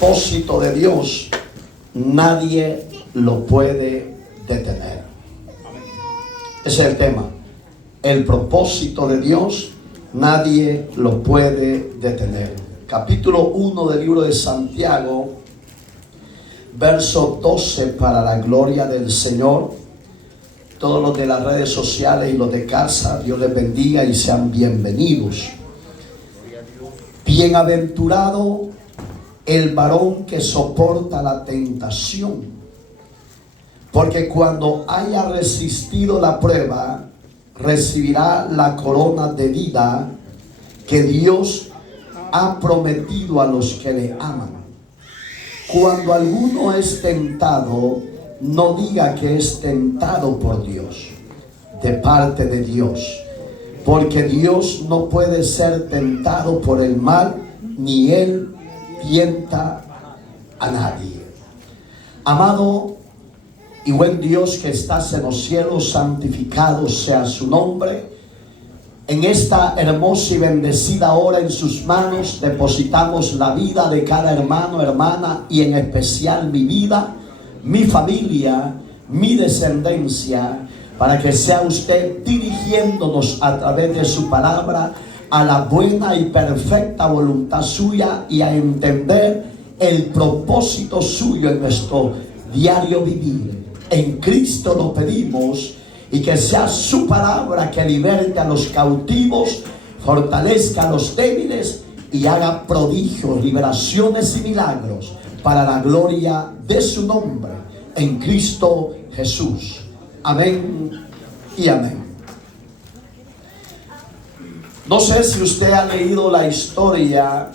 propósito de Dios nadie lo puede detener. Ese es el tema. El propósito de Dios nadie lo puede detener. Capítulo 1 del libro de Santiago, verso 12, para la gloria del Señor. Todos los de las redes sociales y los de casa, Dios les bendiga y sean bienvenidos. Bienaventurado el varón que soporta la tentación, porque cuando haya resistido la prueba, recibirá la corona de vida que Dios ha prometido a los que le aman. Cuando alguno es tentado, no diga que es tentado por Dios, de parte de Dios, porque Dios no puede ser tentado por el mal, ni Él tienta a nadie. Amado y buen Dios que estás en los cielos, santificado sea su nombre. En esta hermosa y bendecida hora en sus manos depositamos la vida de cada hermano, hermana, y en especial mi vida, mi familia, mi descendencia, para que sea usted dirigiéndonos a través de su palabra a la buena y perfecta voluntad suya y a entender el propósito suyo en nuestro diario vivir. En Cristo lo pedimos, y que sea su palabra que liberte a los cautivos, fortalezca a los débiles y haga prodigios, liberaciones y milagros para la gloria de su nombre, en Cristo Jesús. Amén y amén. No sé si usted ha leído la historia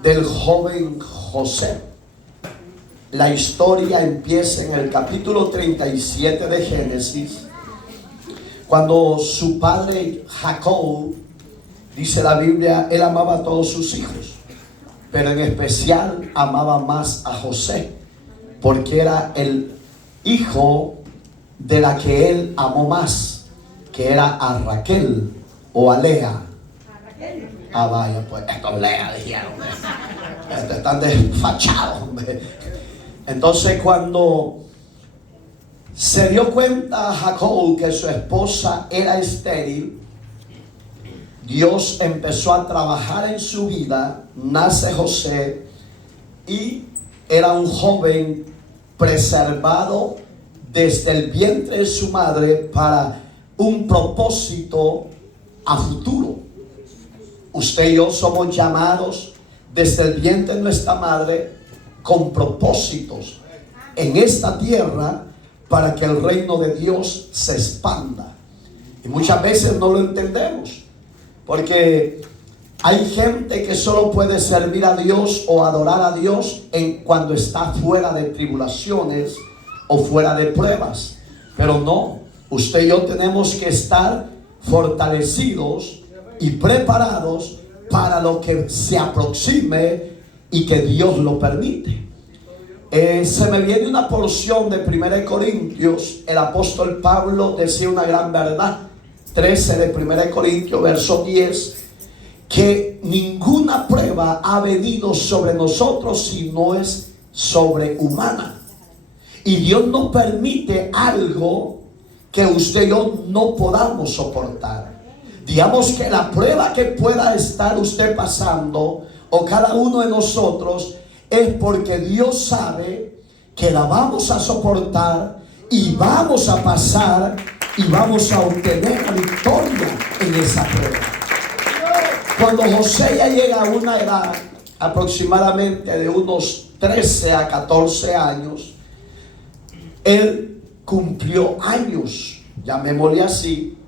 del joven José. La historia empieza en el capítulo 37 de Génesis, cuando su padre Jacob, dice la Biblia, él amaba a todos sus hijos, pero en especial amaba más a José, porque era el hijo de la que él amó más, que era a Raquel o a Lea. Ah, vaya, pues esto es Lea, dijeron. Están desfachados, hombre. Entonces, cuando se dio cuenta Jacob que su esposa era estéril, Dios empezó a trabajar en su vida. Nace José y era un joven preservado desde el vientre de su madre para un propósito a futuro. Usted y yo somos llamados desde el vientre de nuestra madre con propósitos en esta tierra para que el reino de Dios se expanda. Y muchas veces no lo entendemos, porque hay gente que solo puede servir a Dios o adorar a Dios cuando está fuera de tribulaciones o fuera de pruebas. Pero no, usted y yo tenemos que estar fortalecidos y preparados para lo que se aproxime y que Dios lo permite. Se me viene una porción de 1 Corintios. El apóstol Pablo decía una gran verdad, 13 de 1 Corintios, verso 10, que ninguna prueba ha venido sobre nosotros si no es sobrehumana. Y Dios no permite algo que usted y yo no podamos soportar. Digamos que la prueba que pueda estar usted pasando, o cada uno de nosotros, es porque Dios sabe que la vamos a soportar y vamos a pasar y vamos a obtener la victoria en esa prueba. Cuando José ya llega a una edad aproximadamente de unos 13 a 14 años, él cumplió años, llamémosle así,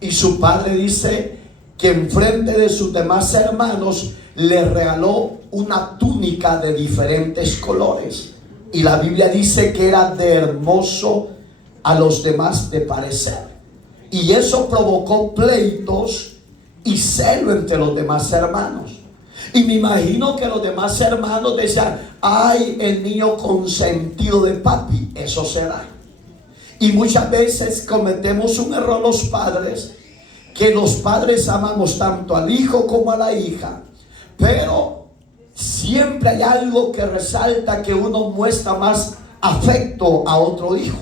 y su padre dice que en frente de sus demás hermanos le regaló una túnica de diferentes colores, y la Biblia dice que era de hermoso a los demás de parecer, y eso provocó pleitos y celo entre los demás hermanos. Y me imagino que los demás hermanos decían: ay, el niño consentido de papi. Eso será. Y muchas veces cometemos un error los padres, que los padres amamos tanto al hijo como a la hija, pero siempre hay algo que resalta que uno muestra más afecto a otro hijo.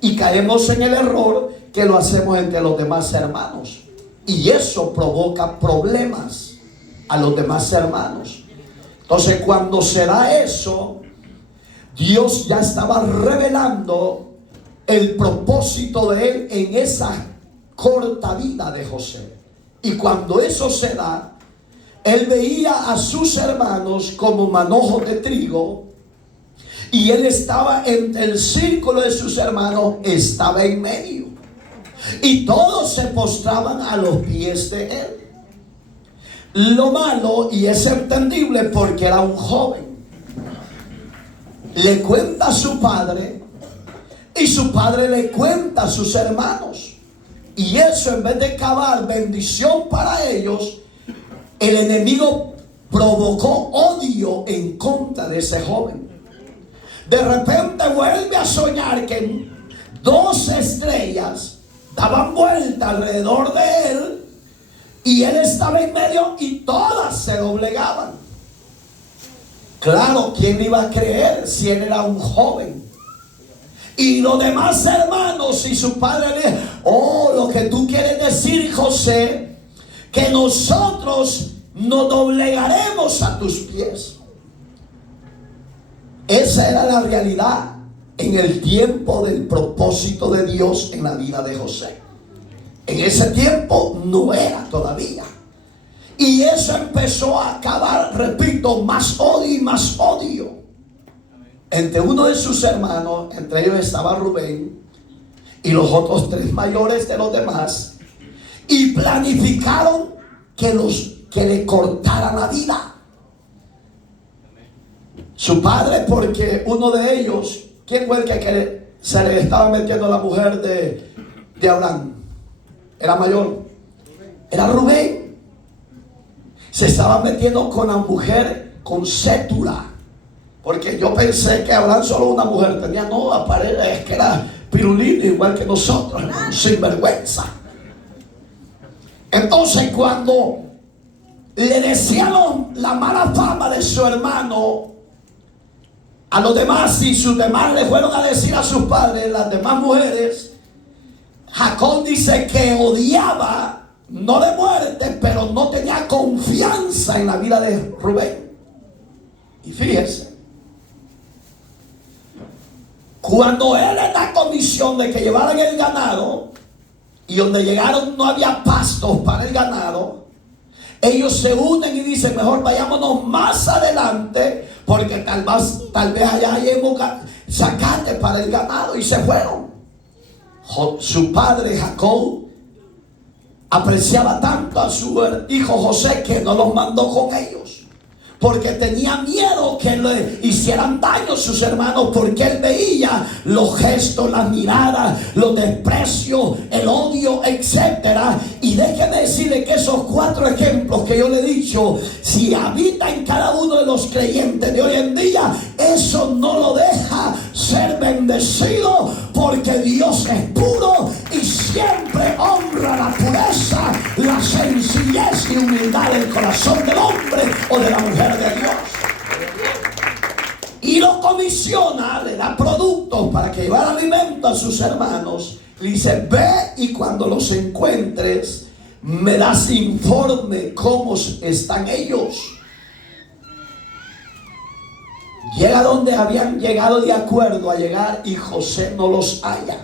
Y caemos en el error que lo hacemos entre los demás hermanos. Y eso provoca problemas a los demás hermanos. Entonces, cuando se da eso, Dios ya estaba revelando el propósito de Él en esa corta vida de José. Y cuando eso se da, Él veía a sus hermanos como manojos de trigo, y Él estaba entre el círculo de sus hermanos, estaba en medio, y todos se postraban a los pies de Él. Lo malo, y es entendible porque era un joven, le cuenta a su padre, y su padre le cuenta a sus hermanos, y eso, en vez de cavar bendición para ellos, el enemigo provocó odio en contra de ese joven. De repente vuelve a soñar que 2 estrellas daban vuelta alrededor de él, y él estaba en medio y todas se doblegaban. Claro, ¿quién iba a creer si él era un joven? Y los demás hermanos y su padre le dijeron: oh, lo que tú quieres decir, José, que nosotros nos doblegaremos a tus pies. Esa era la realidad en el tiempo del propósito de Dios en la vida de José. En ese tiempo no era todavía. Y eso empezó a acabar, repito, más odio y más odio entre uno de sus hermanos. Entre ellos estaba Rubén y los otros 3 mayores de los demás, y planificaron que le cortaran la vida. Su padre, porque uno de ellos, ¿quién fue el que se le estaba metiendo a la mujer de Abraham? Era mayor, era Rubén. Se estaba metiendo con la mujer con Cétura, porque yo pensé que Abraham solo una mujer tenía. No, es que era pirulina igual que nosotros, sin vergüenza. Entonces, cuando le decían la mala fama de su hermano a los demás, y sus demás le fueron a decir a sus padres, las demás mujeres, Jacob dice que odiaba, no de muerte, pero no tenía confianza en la vida de Rubén. Y fíjese, cuando él le da comisión de que llevaran el ganado, y donde llegaron no había pastos para el ganado, ellos se unen y dicen: mejor vayámonos más adelante, porque tal vez allá hayamos zacate para el ganado. Y se fueron. Su padre Jacob apreciaba tanto a su hijo José que no los mandó con ellos, porque tenía miedo que le hicieran daño a sus hermanos, porque él veía los gestos, las miradas, los desprecios, el odio, etcétera. Y déjeme decirle que esos 4 ejemplos que yo le he dicho, si habita en cada uno de los creyentes de hoy en día, eso no lo deja ser bendecido, porque Dios es puro y siempre honra la pureza, la sencillez y humildad del corazón del hombre o de la mujer de Dios. Y lo comisiona, le da productos para que llevar alimento a sus hermanos. Le dice: ve, y cuando los encuentres me das informe cómo están ellos. Llega donde habían llegado de acuerdo a llegar, y José no los halla.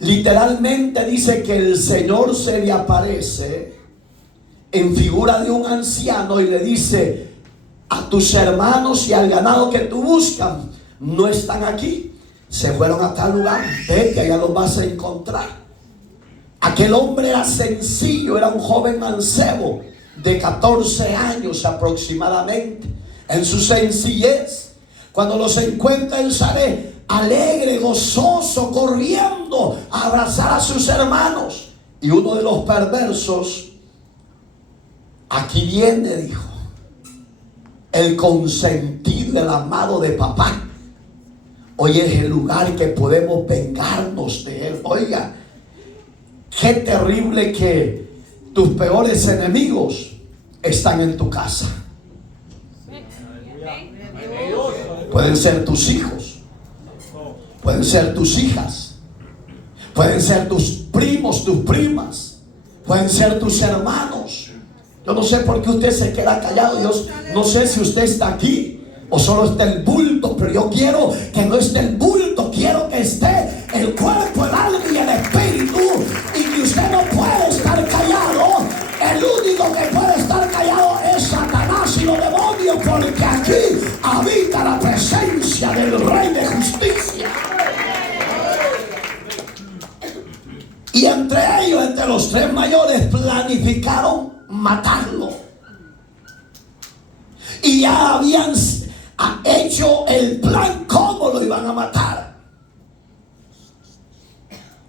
Literalmente dice que el Señor se le aparece en figura de un anciano y le dice: a tus hermanos y al ganado que tú buscas no están aquí, se fueron a tal lugar, ve que allá los vas a encontrar. Aquel hombre era sencillo, era un joven mancebo de 14 años aproximadamente. En su sencillez, cuando los encuentra, él sale alegre, gozoso, corriendo a abrazar a sus hermanos. Y uno de los perversos: aquí viene, dijo, el consentido, el amado de papá. Hoy es el lugar que podemos vengarnos de él. Oiga, qué terrible que tus peores enemigos están en tu casa. Pueden ser tus hijos, pueden ser tus hijas, pueden ser tus primos, tus primas, pueden ser tus hermanos. Yo no sé por qué usted se queda callado. Yo no sé si usted está aquí o solo está el bulto, pero yo quiero que no esté el bulto, quiero que esté el cuerpo, el alma y el espíritu, y que usted no puede estar callado. El único que puede estar callado es Satanás y los demonios, porque aquí habita la presencia del Rey de Justicia. Y entre ellos, entre los tres mayores, planificaron matarlo. Y ya habían hecho el plan cómo lo iban a matar.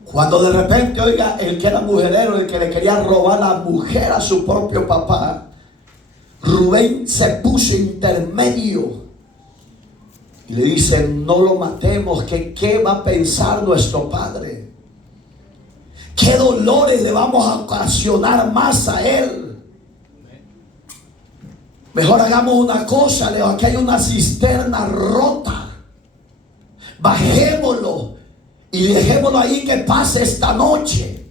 Cuando de repente, oiga, el que era mujerero, el que le quería robar la mujer a su propio papá, Rubén se puso intermedio y le dice: no lo matemos, que qué va a pensar nuestro padre, qué dolores le vamos a ocasionar más a él. Mejor hagamos una cosa, Leo, aquí hay una cisterna rota, bajémoslo y dejémoslo ahí que pase esta noche.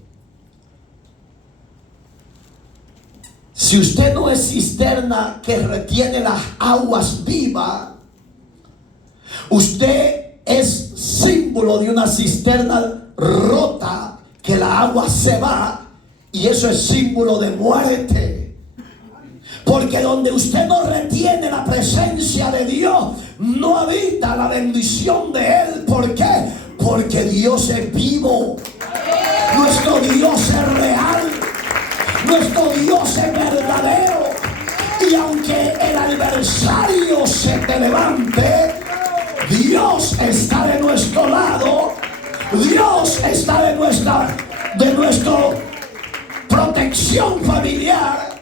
Si usted no es cisterna que retiene las aguas vivas, usted es símbolo de una cisterna rota, que la agua se va, y eso es símbolo de muerte. Porque donde usted no retiene la presencia de Dios, no habita la bendición de Él. ¿Por qué? Porque Dios es vivo. Nuestro Dios es real. Nuestro Dios es verdadero. Y aunque el adversario se te levante, Dios está de nuestro lado. Dios está de nuestra protección familiar.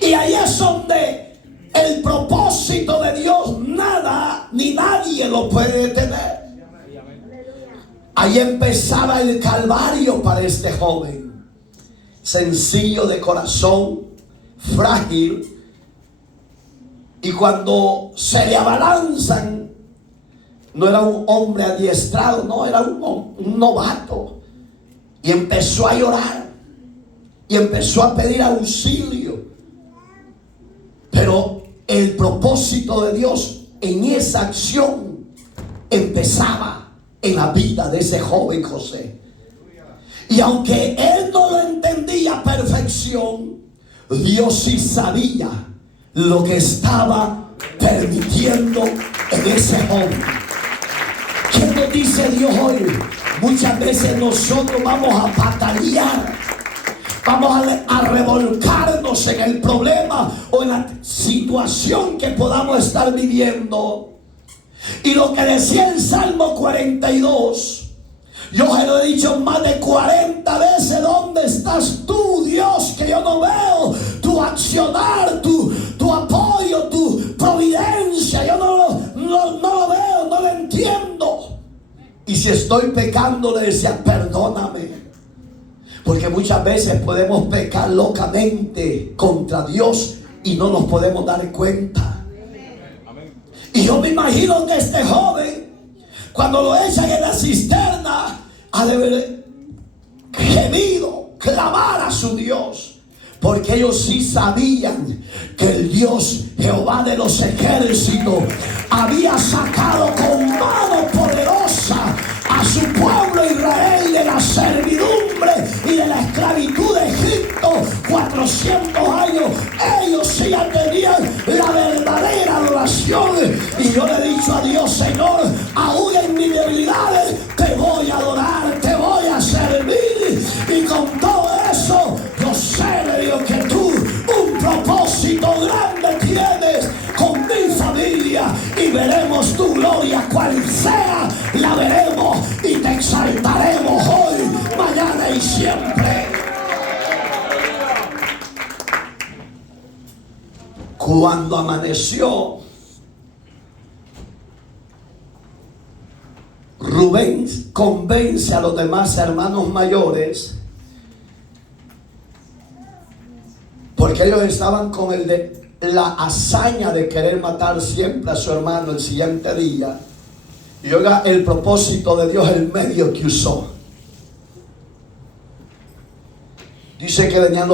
Y ahí es donde el propósito de Dios nada ni nadie lo puede detener. Ahí empezaba el calvario para este joven, sencillo de corazón, frágil. Y cuando se le abalanzan, no era un hombre adiestrado, no, era un novato. Y empezó a llorar y empezó a pedir auxilio. Pero el propósito de Dios en esa acción empezaba en la vida de ese joven José. Y aunque él no lo entendía a perfección, Dios sí sabía lo que estaba permitiendo en ese joven. ¿Qué nos dice Dios hoy? Muchas veces nosotros vamos a batallar, vamos a revolcarnos en el problema o en la situación que podamos estar viviendo. Y lo que decía el Salmo 42, yo se lo he dicho más de 40 veces: ¿dónde estás tú, Dios, que yo no veo tu accionar, tu apoyo, tu providencia? Yo no lo veo, no lo entiendo. Y si estoy pecando, le decía: perdóname. Porque muchas veces podemos pecar locamente contra Dios y no nos podemos dar cuenta. Y yo me imagino que este joven, cuando lo echan en la cisterna, ha de haber gemido, clamar a su Dios. Porque ellos sí sabían que el Dios Jehová de los ejércitos había sacado con mano poderosa a su pueblo Israel de la servidumbre y de la esclavitud de Egipto 400 años. Ellos sí ya tenían la verdadera adoración. Y yo le he dicho a Dios: Señor, aún en mis debilidades te voy a adorar, te voy a servir. Y con todo eso, yo sé, le digo, que tú un propósito grande tienes con mi familia, y veremos tu gloria, cual sea, la veremos y te exaltaremos hoy, mañana y siempre. Cuando amaneció, Rubén convence a los demás hermanos mayores, Porque ellos estaban con la hazaña de querer matar siempre a su hermano el siguiente día. Y oiga el propósito de Dios, el medio que usó. Dice que venían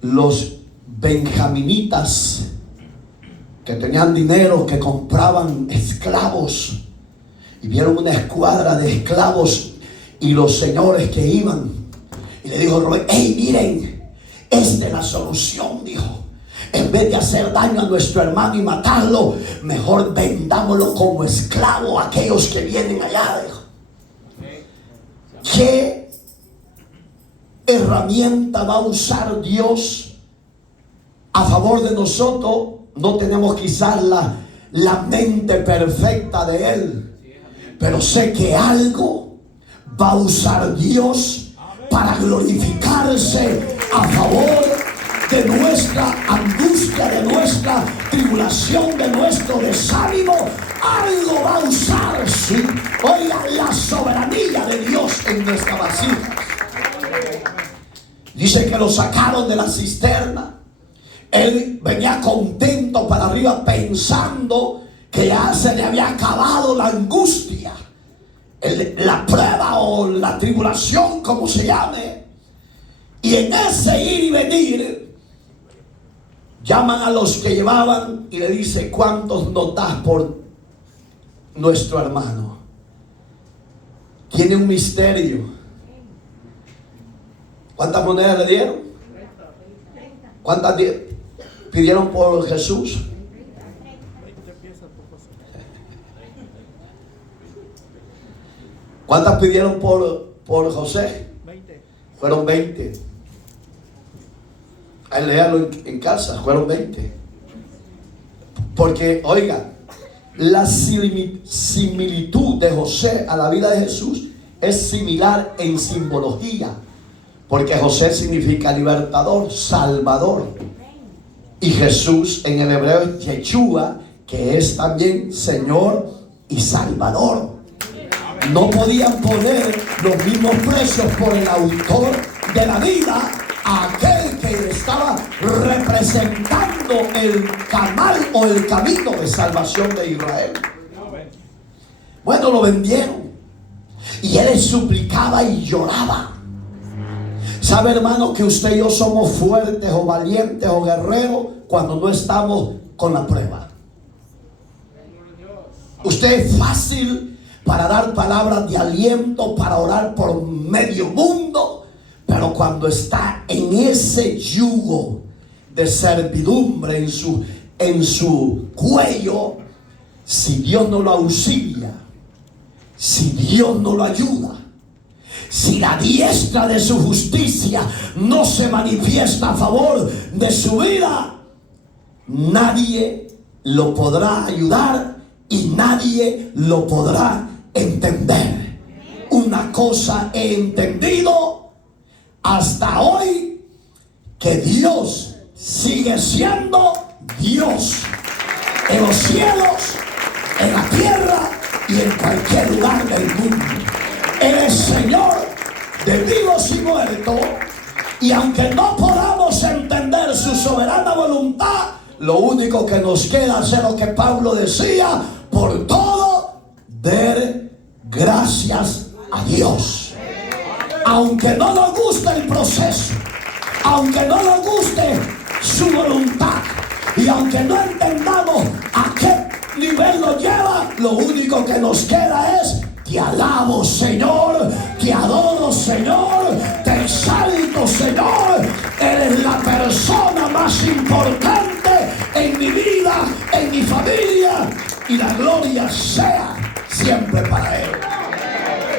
los benjaminitas que tenían dinero, que compraban esclavos, y vieron una escuadra de esclavos y los señores que iban, y le dijo Rubén: hey, miren, esta es la solución, dijo. En vez de hacer daño a nuestro hermano y matarlo, mejor vendámoslo como esclavo a aquellos que vienen allá, dijo. ¿Qué herramienta va a usar Dios a favor de nosotros? No tenemos quizás la mente perfecta de Él, pero sé que algo va a usar Dios para glorificarse a favor de nuestra angustia, de nuestra tribulación, de nuestro desánimo. Algo va a usar, sí. Oiga, la soberanía de Dios en nuestra vasija. Dice que lo sacaron de la cisterna. Él venía contento para arriba, pensando que ya se le había acabado la angustia, la prueba o la tribulación, como se llame. Y en ese ir y venir, llaman a los que llevaban y le dice: ¿cuántos nos das por nuestro hermano? Tiene un misterio. ¿Cuántas monedas le dieron? ¿Cuántas pidieron por Jesús? ¿Cuántas pidieron por José? 20. Fueron 20. Ahí léalo en casa, fueron 20. Porque, oiga, la similitud de José a la vida de Jesús es similar en simbología. Porque José significa libertador, salvador. Y Jesús en el hebreo es Yeshua, que es también Señor y Salvador. No podían poner los mismos precios por el autor de la vida a aquel que estaba representando el canal o el camino de salvación de Israel. Bueno, lo vendieron y él suplicaba y lloraba. ¿Sabe, hermano, que usted y yo somos fuertes o valientes o guerreros cuando no estamos con la prueba? Usted es fácil para dar palabras de aliento, para orar por medio mundo, pero cuando está en ese yugo de servidumbre en su cuello, si Dios no lo auxilia, si Dios no lo ayuda, si la diestra de su justicia no se manifiesta a favor de su vida, nadie lo podrá ayudar y nadie lo podrá entender. Una cosa he entendido hasta hoy, que Dios sigue siendo Dios en los cielos, en la tierra y en cualquier lugar del mundo. Él es Señor de vivos y muertos, y aunque no podamos entender su soberana voluntad, lo único que nos queda es lo que Pablo decía: por todo dar gracias a Dios. Aunque no nos guste el proceso, aunque no nos guste su voluntad, y aunque no entendamos a qué nivel nos lleva, lo único que nos queda es: te alabo, Señor, te adoro, Señor, te exalto, Señor. Eres la persona más importante en mi vida, en mi familia, y la gloria sea siempre para Él.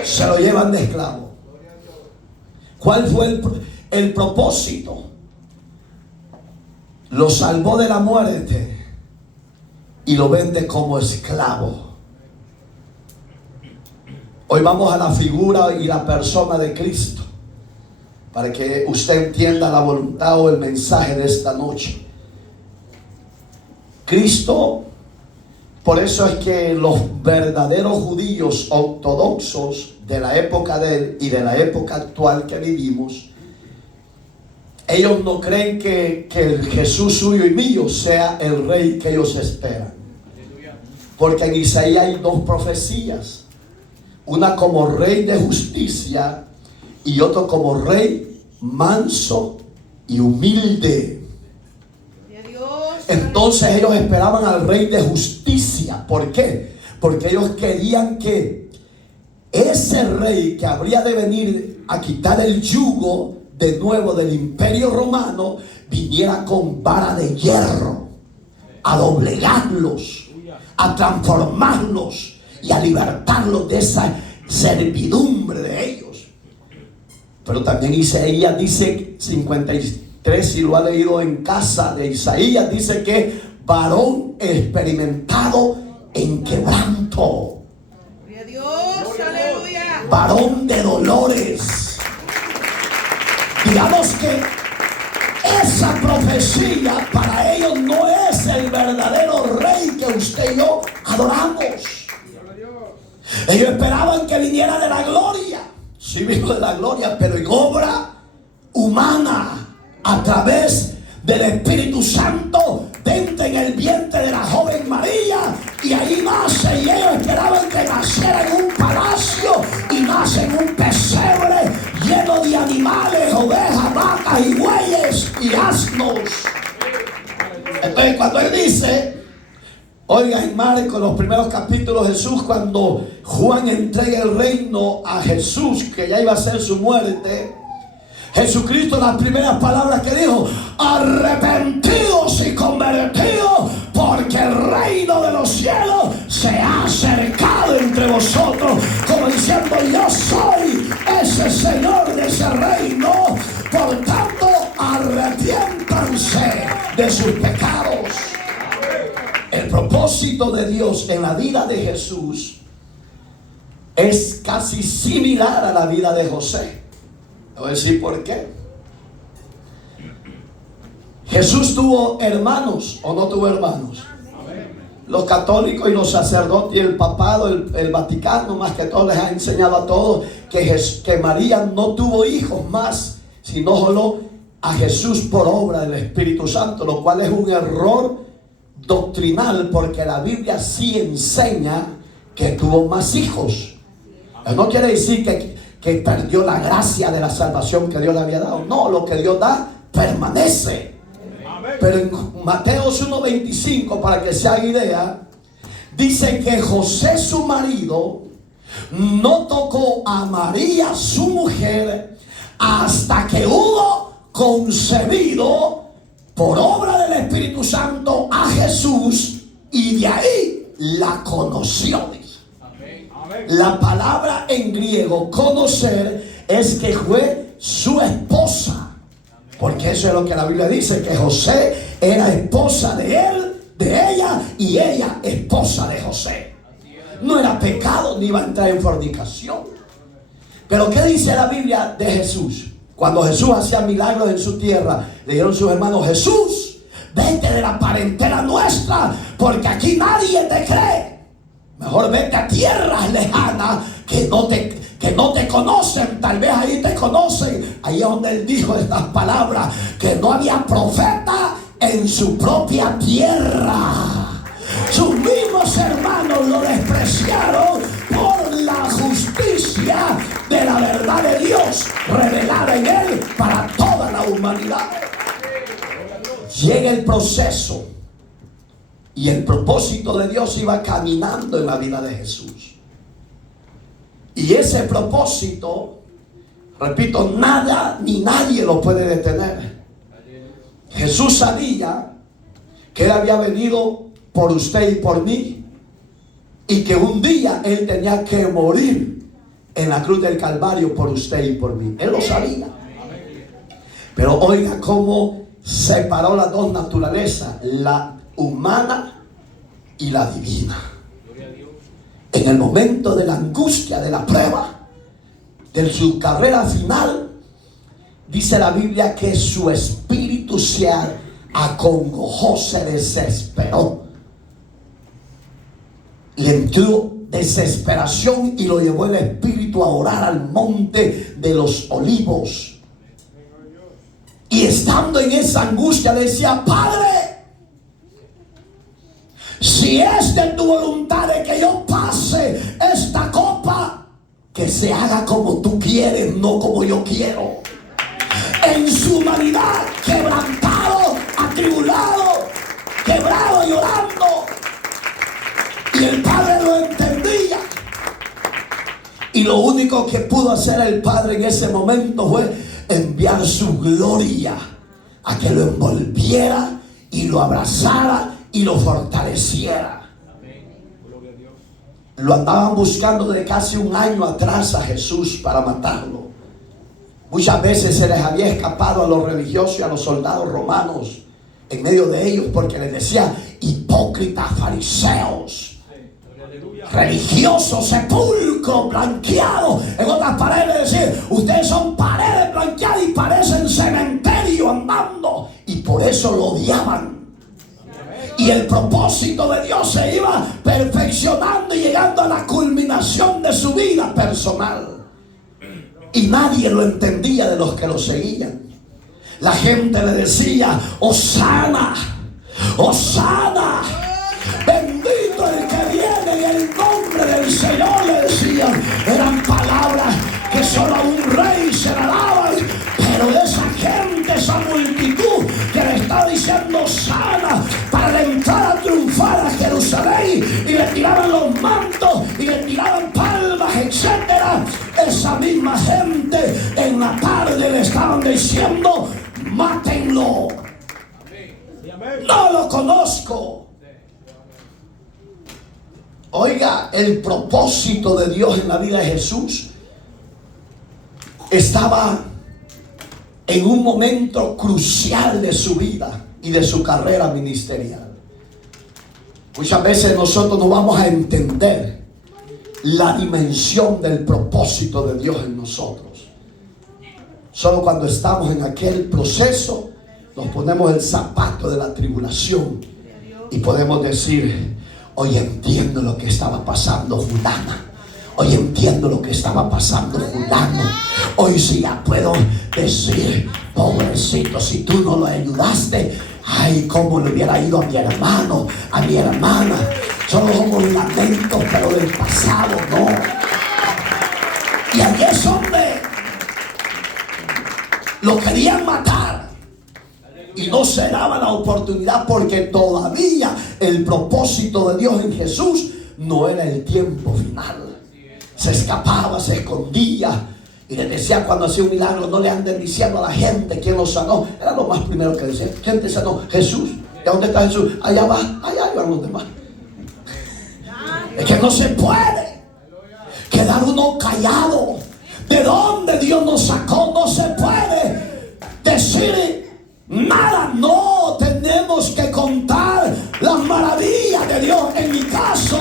Se lo llevan de esclavo. ¿Cuál fue el propósito? Lo salvó de la muerte y lo vende como esclavo. Hoy vamos a la figura y la persona de Cristo, para que usted entienda la voluntad o el mensaje de esta noche. Cristo, por eso es que los verdaderos judíos ortodoxos de la época de él y de la época actual que vivimos, ellos no creen que el Jesús suyo y mío sea el rey que ellos esperan. Porque en Isaías hay dos profecías. Una como rey de justicia y otro como rey manso y humilde. Entonces ellos esperaban al rey de justicia. ¿Por qué? Porque ellos querían que ese rey que habría de venir a quitar el yugo de nuevo del imperio romano viniera con vara de hierro a doblegarlos, a transformarlos y a libertarlos de esa servidumbre de ellos. Pero también Isaías dice 53, si lo ha leído en casa de Isaías, dice que varón experimentado en quebranto, varón de dolores. Digamos que esa profecía para ellos no es el verdadero rey que usted y yo adoramos. Ellos esperaban que viniera de la gloria. Sí, vino de la gloria, pero en obra humana, a través del Espíritu Santo, dentro en el vientre de la joven María, y ahí nace. Y ellos esperaban que naciera en un palacio, y nace en un pesebre lleno de animales, ovejas, vacas y bueyes y asnos. Entonces cuando él dice, oiga, en Marcos, los primeros capítulos, Jesús, cuando Juan entrega el reino a Jesús, que ya iba a ser su muerte, Jesucristo, las primeras palabras que dijo: arrepentidos y convertidos, porque el reino de los cielos se ha acercado entre vosotros, como diciendo, yo soy ese Señor de ese reino. Por tanto, arrepiéntanse de sus pecados. El propósito de Dios en la vida de Jesús es casi similar a la vida de José. Voy a decir por qué. Jesús tuvo hermanos o no tuvo hermanos. Los católicos y los sacerdotes y el papado, el Vaticano, más que todo, les ha enseñado a todos que María no tuvo hijos más, sino solo a Jesús por obra del Espíritu Santo, lo cual es un error doctrinal, porque la Biblia sí enseña que tuvo más hijos. No quiere decir que perdió la gracia de la salvación que Dios le había dado. No, lo que Dios da permanece. Pero en Mateo 1:25, para que se haga idea, dice que José, su marido, no tocó a María, su mujer, hasta que hubo concebido por obra del Espíritu Santo a Jesús, y de ahí la conoció. La palabra en griego conocer es que fue su esposa, porque eso es lo que la Biblia dice, que José era esposa de él, de ella, y ella esposa de José. No era pecado, ni iba a entrar en fornicación. Pero ¿qué dice la Biblia de Jesús? Cuando Jesús hacía milagros en su tierra, le dijeron sus hermanos: Jesús, vete de la parentela nuestra, porque aquí nadie te cree. Mejor vete a tierras lejanas que no te conocen. Tal vez ahí te conocen. Ahí es donde él dijo estas palabras: que no había profeta en su propia tierra. Sus mismos hermanos lo despreciaron por la justicia de la verdad de Dios revelada en él para toda la humanidad. Llega el proceso, y el propósito de Dios iba caminando en la vida de Jesús. Y ese propósito, repito, nada ni nadie lo puede detener. Jesús sabía que él había venido por usted y por mí, y que un día él tenía que morir en la cruz del Calvario por usted y por mí. Él lo sabía. Pero oiga cómo separó las dos naturalezas, la humana y la divina. En el momento de la angustia, de la prueba, de su carrera final, dice la Biblia que su espíritu se acongojó, se desesperó. Le entró desesperación y lo llevó el espíritu a orar al monte de los olivos. Y estando en esa angustia decía: Padre, si es de tu voluntad de que yo pase esta copa, que se haga como tú quieres, no como yo quiero. En su humanidad, quebrantado, atribulado, quebrado, llorando. Y el Padre lo entendía. Y lo único que pudo hacer el Padre en ese momento fue enviar su gloria a que lo envolviera y lo abrazara y lo fortaleciera. Lo andaban buscando desde casi un año atrás a Jesús para matarlo. Muchas veces se les había escapado a los religiosos y a los soldados romanos en medio de ellos, porque les decía: hipócritas, fariseos, religiosos, sepulcro blanqueado. En otras palabras, decir: ustedes son paredes blanqueadas y parecen cementerio andando. Y por eso lo odiaban. Y el propósito de Dios se iba perfeccionando y llegando a la culminación de su vida personal. Y nadie lo entendía de los que lo seguían. La gente le decía: Hosana, Hosana, bendito el que viene en el nombre del Señor, le decían. Eran palabras que solo a un rey se la daban. Pero esa gente, esa multitud que le estaba diciendo Hosana para entrar a triunfar a Jerusalén, y le tiraban los mantos y le tiraban palmas, etcétera. Esa misma gente en la tarde le estaban diciendo: mátenlo, no lo conozco. Oiga, el propósito de Dios en la vida de Jesús estaba en un momento crucial de su vida y de su carrera ministerial. Muchas veces nosotros no vamos a entender la dimensión del propósito de Dios en nosotros. Solo cuando estamos en aquel proceso nos ponemos el zapato de la tribulación y podemos decir: hoy entiendo lo que estaba pasando fulana, hoy entiendo lo que estaba pasando fulano. Hoy sí ya puedo decir: pobrecito, si tú no lo ayudaste, ay, cómo le hubiera ido a mi hermano, a mi hermana. Solo somos lamentos, pero del pasado no. Y allí es donde lo querían matar y no se daba la oportunidad, porque todavía el propósito de Dios en Jesús no era el tiempo final. Se escapaba, se escondía, y les decía cuando hacía un milagro: no le anden diciendo a la gente quién lo sanó. Era lo más primero que decía: ¿quién te sanó? Jesús. ¿Y a dónde está Jesús? Allá va, allá van los demás. Es que no se puede quedar uno callado. ¿De dónde Dios nos sacó? No se puede decir nada. No, tenemos que contar las maravillas de Dios. En mi caso,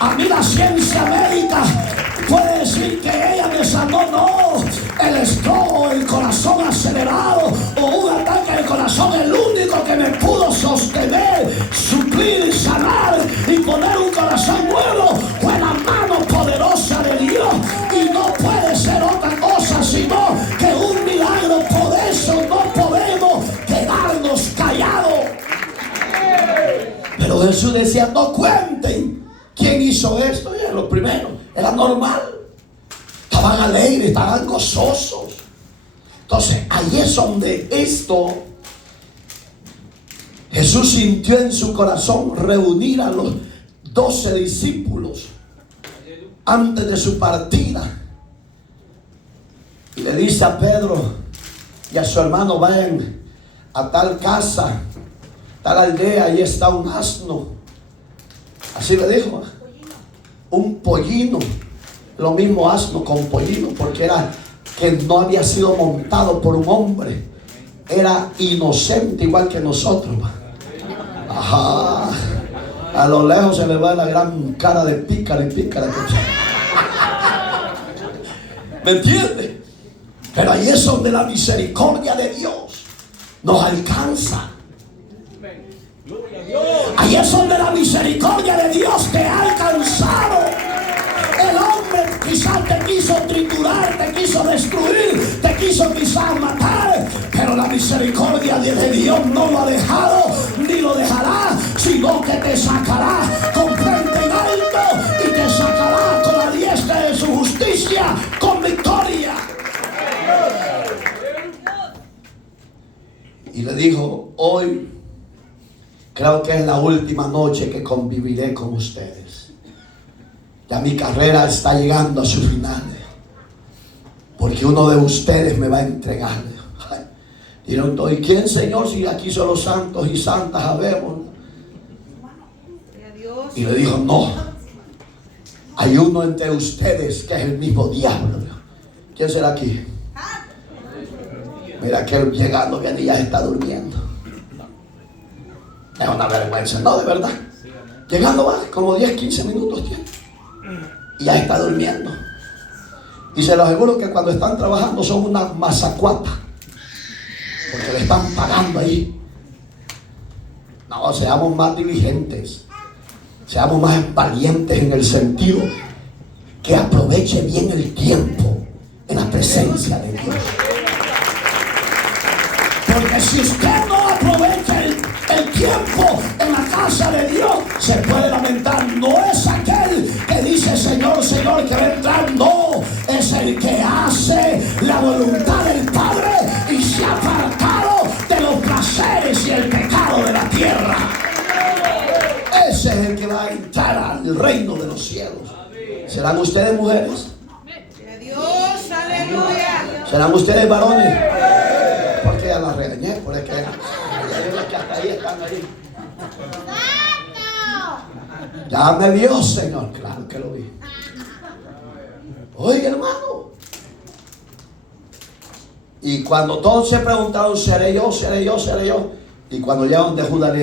a mí la ciencia médica puede decir que ella me sanó. No, el estómago, el corazón acelerado o un ataque al corazón, el único que me pudo sostener, suplir, sanar y poner un corazón nuevo fue la mano poderosa de Dios. Y no puede ser otra cosa sino que un milagro. Por eso no podemos quedarnos callados. Pero Jesús decía: no cuenten quién hizo esto. Y era lo primero, era normal. Estaban alegres, estaban gozosos. Entonces ahí es donde Jesús sintió en su corazón reunir a los 12 discípulos antes de su partida. Y le dice a Pedro y a su hermano: vayan a tal casa, tal aldea, ahí está un asno. Así le dijo, un pollino. Lo mismo asno con pollino, porque era que no había sido montado por un hombre. Era inocente igual que nosotros. Ajá. A lo lejos se le va la gran cara de pícara y pícara. ¿Me entiende? Pero ahí es donde la misericordia de Dios nos alcanza. Ahí es donde la misericordia de Dios te ha alcanzado. El hombre quizás te quiso triturar, te quiso destruir, te quiso quizás matar, pero la misericordia que Dios no lo ha dejado ni lo dejará, sino que te sacará con frente en alto y te sacará con la diestra de su justicia, con victoria. Y le dijo: hoy creo que es la última noche que conviviré con ustedes. Ya mi carrera está llegando a su final, porque uno de ustedes me va a entregar. Dijeron: ¿y quién, Señor? Si aquí solo santos y santas habemos. Y le dijo: no, hay uno entre ustedes que es el mismo diablo. ¿Quién será aquí? Mira que él llegando, viene y ya está durmiendo. Es una vergüenza, no, de verdad. Llegando va, como 10, 15 minutos tiene, y ya está durmiendo. Y se lo aseguro que cuando están trabajando son una masacuata, porque le están pagando ahí. No, seamos más diligentes, seamos más valientes en el sentido que aproveche bien el tiempo en la presencia de Dios. Porque si usted no aprovecha el tiempo en la casa de Dios, se puede lamentar. No es aquel que dice: Señor, Señor, que va a entrar. No, es el que hace la voluntad del Padre y se ha apartado de los placeres y el pecado de la tierra. Ese es el que va a entrar al reino de los cielos. ¿Serán ustedes mujeres? Dios, aleluya. ¿Serán ustedes varones? Porque ya las regañé, porque que hasta ahí están ahí. Dame Dios, Señor. Claro que lo vi. Oiga, hermano. Y cuando todos se preguntaron: ¿seré yo? ¿Seré yo? ¿Seré yo? Y cuando llegaron de Judas,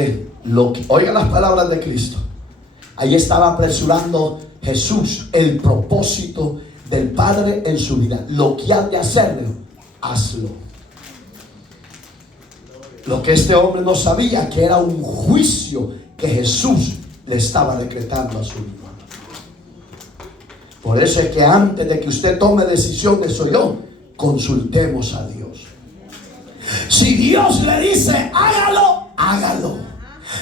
oigan las palabras de Cristo. Ahí estaba apresurando Jesús el propósito del Padre en su vida. Lo que has de hacerlo, hazlo. Lo que este hombre no sabía, que era un juicio que Jesús le estaba decretando a su vida. Por eso es que antes de que usted tome decisiones, consultemos a Dios. Si Dios le dice: hágalo, hágalo.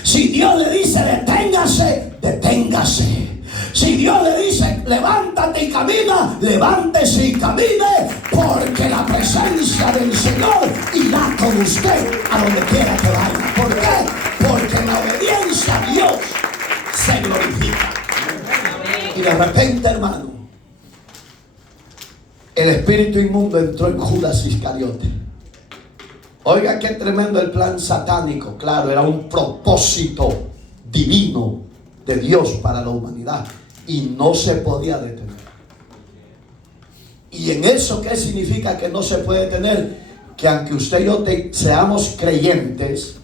Si Dios le dice: deténgase, deténgase. Si Dios le dice: levántate y camina, levántese y camine, porque la presencia del Señor irá con usted a donde quiera que vaya. ¿Por qué? Porque en la obediencia a Dios se glorifica. Y de repente, hermano, el espíritu inmundo entró en Judas Iscariote. Oiga qué tremendo el plan satánico. Claro, era un propósito divino de Dios para la humanidad y no se podía detener. ¿Y en eso qué significa que no se puede detener? Que aunque usted y yo seamos creyentes,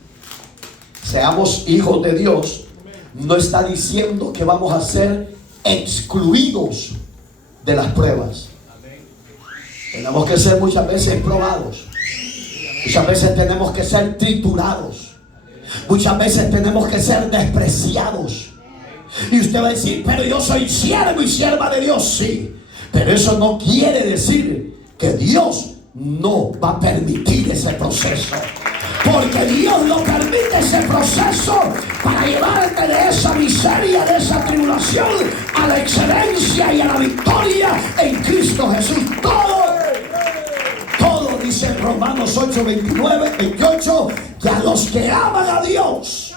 seamos hijos de Dios, no está diciendo que vamos a ser excluidos de las pruebas. Tenemos que ser muchas veces probados. Muchas veces tenemos que ser triturados. Muchas veces tenemos que ser despreciados. Y usted va a decir: pero yo soy siervo y sierva de Dios. Sí, pero eso no quiere decir que Dios no va a permitir ese proceso. Porque Dios lo permite, ese proceso, para llevarte de esa miseria, de esa tribulación, a la excelencia y a la victoria en Cristo Jesús. Todo dice Romanos 8, 29, 28, que a los que aman a Dios,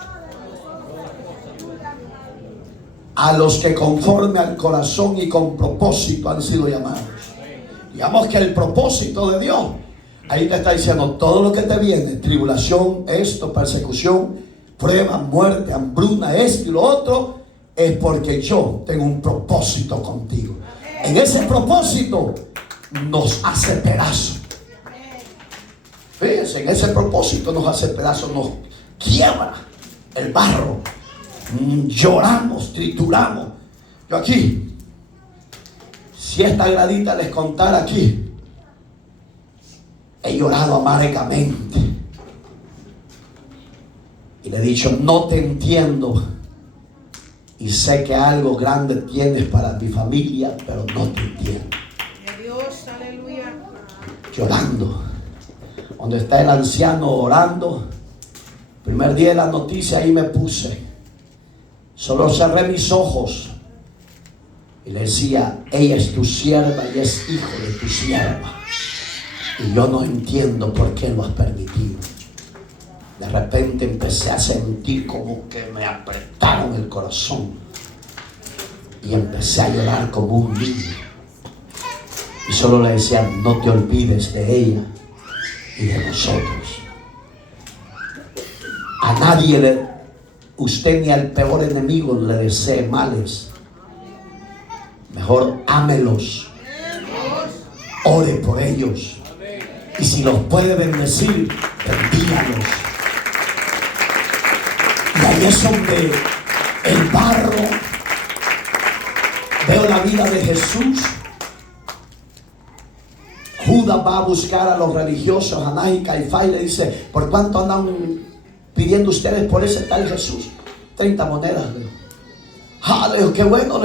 a los que conforme al corazón y con propósito han sido llamados. Digamos que el propósito de Dios, ahí te está diciendo: todo lo que te viene, tribulación, esto, persecución, prueba, muerte, hambruna, esto y lo otro, es porque yo tengo un propósito contigo. En ese propósito nos hace pedazos. Fíjense, en ese propósito nos hace pedazos, nos quiebra el barro. Lloramos, trituramos. Yo aquí, si esta gradita les contara aquí, he llorado amargamente y le he dicho: no te entiendo y sé que algo grande tienes para mi familia, pero no te entiendo. Dios, aleluya. Llorando, donde está el anciano orando, Primer día de la noticia, ahí me puse. Solo cerré mis ojos y le decía: ella es tu sierva y es hijo de tu sierva. Y yo no entiendo por qué lo has permitido. De repente empecé a sentir como que me apretaron el corazón. Y empecé a llorar como un niño. Y solo le decía: no te olvides de ella y de nosotros. A nadie usted ni al peor enemigo le desee males. Mejor ámelos. Ore por ellos. Y si los puede bendecir, bendígalos. Y ahí es donde el barro, veo la vida de Jesús. Judas va a buscar a los religiosos, Anás y Caifás, y le dice: ¿por cuánto andan pidiendo ustedes por ese tal Jesús? 30 monedas. Le digo: qué bueno,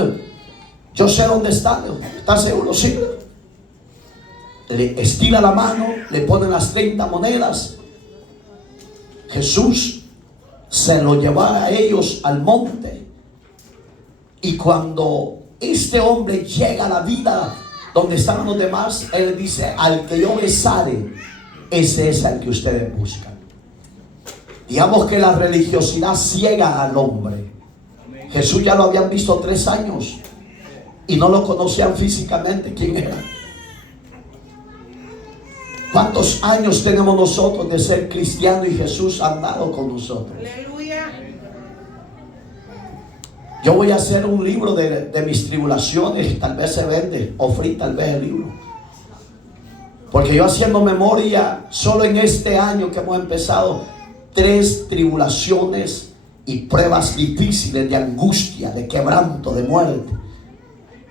yo sé dónde está. ¿Estás seguro? Sí. Le estira la mano, le ponen las 30 monedas. Jesús se lo llevó a ellos al monte. Y cuando este hombre llega a la vida donde estaban los demás, él dice: al que yo besare, ese es al que ustedes buscan. Digamos que la religiosidad ciega al hombre. Jesús ya lo habían visto 3 años y no lo conocían físicamente. ¿Quién era? ¿Cuántos años tenemos nosotros de ser cristianos y Jesús ha andado con nosotros? Aleluya. Yo voy a hacer un libro de mis tribulaciones. Tal vez se vende o free, tal vez el libro. Porque yo, haciendo memoria, solo en este año que hemos empezado, 3 tribulaciones y pruebas difíciles de angustia, de quebranto, de muerte.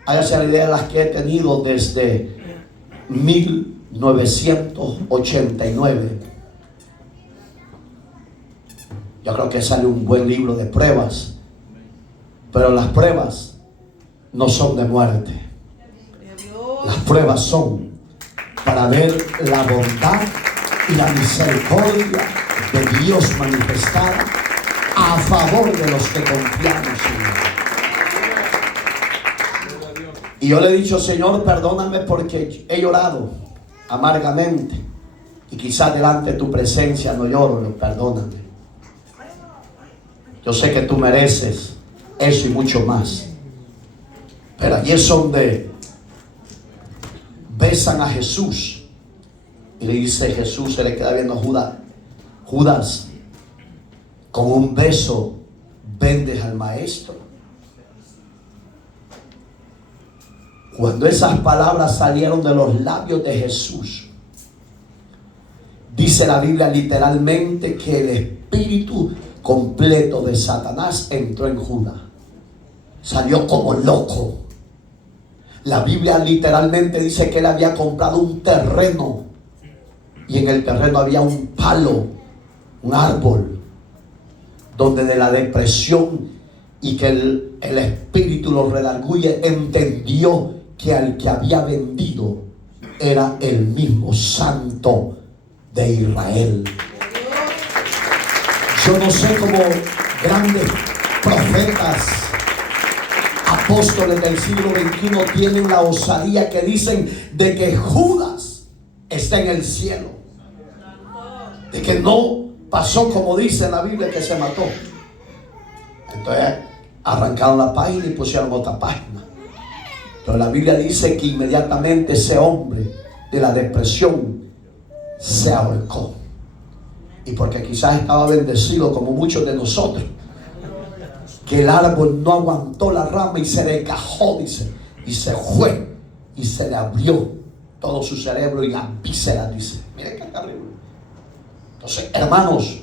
Hágase la idea de las que he tenido desde 1989. Yo creo que sale un buen libro de pruebas. Pero las pruebas no son de muerte. Las pruebas son para ver la bondad y la misericordia de Dios manifestada a favor de los que confiamos en Él. Y yo le he dicho: Señor, perdóname porque he llorado amargamente. Y quizás delante de tu presencia no lloro, perdóname. Yo sé que tú mereces eso y mucho más. Pero allí es donde besan a Jesús y le dice: Jesús se le queda viendo a Judas: Judas, con un beso vendes al maestro. Cuando esas palabras salieron de los labios de Jesús, dice la Biblia literalmente que el espíritu completo de Satanás entró en Judas. Salió como loco. La Biblia literalmente dice que él había comprado un terreno y en el terreno había un palo, un árbol, donde de la depresión y que el espíritu lo redarguye, entendió que al que había vendido era el mismo Santo de Israel. Yo no sé cómo grandes profetas, apóstoles del siglo XXI tienen la osadía que dicen de que Judas está en el cielo, de que no pasó como dice la Biblia, que se mató. Entonces arrancaron la página y pusieron otra página. Pero la Biblia dice que inmediatamente ese hombre de la depresión se ahorcó. Y porque quizás estaba bendecido como muchos de nosotros, que el árbol no aguantó la rama y se desgajó, dice, y se fue y se le abrió todo su cerebro y las vísceras, dice. Miren qué terrible. Entonces, hermanos,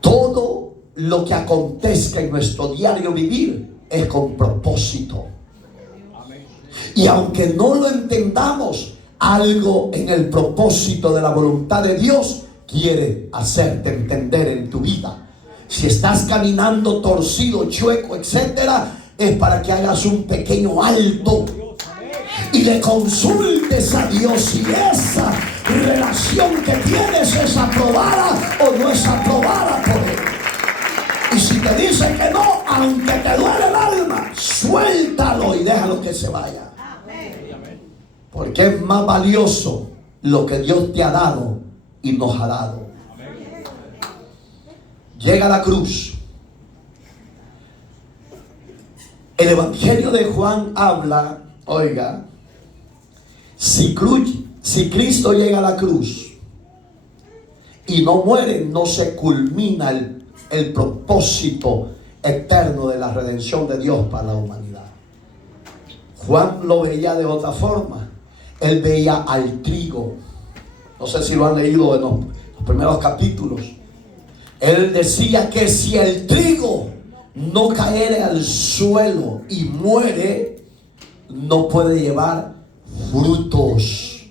todo lo que acontezca en nuestro diario vivir es con propósito. Y aunque no lo entendamos, algo en el propósito de la voluntad de Dios quiere hacerte entender en tu vida. Si estás caminando torcido, chueco, etcétera, es para que hagas un pequeño alto y le consultes a Dios si esa relación que tienes es aprobada o no es aprobada por Él. Y si te dice que no, aunque te duele el alma, suéltalo y déjalo que se vaya. Porque es más valioso lo que Dios te ha dado y nos ha dado. Llega a la cruz. El Evangelio de Juan habla, oiga, si Cristo llega a la cruz y no muere, no se culmina el propósito eterno de la redención de Dios para la humanidad. Juan lo veía de otra forma. Él veía al trigo. No sé si lo han leído en los primeros capítulos. Él decía que si el trigo no caere al suelo y muere, no puede llevar frutos.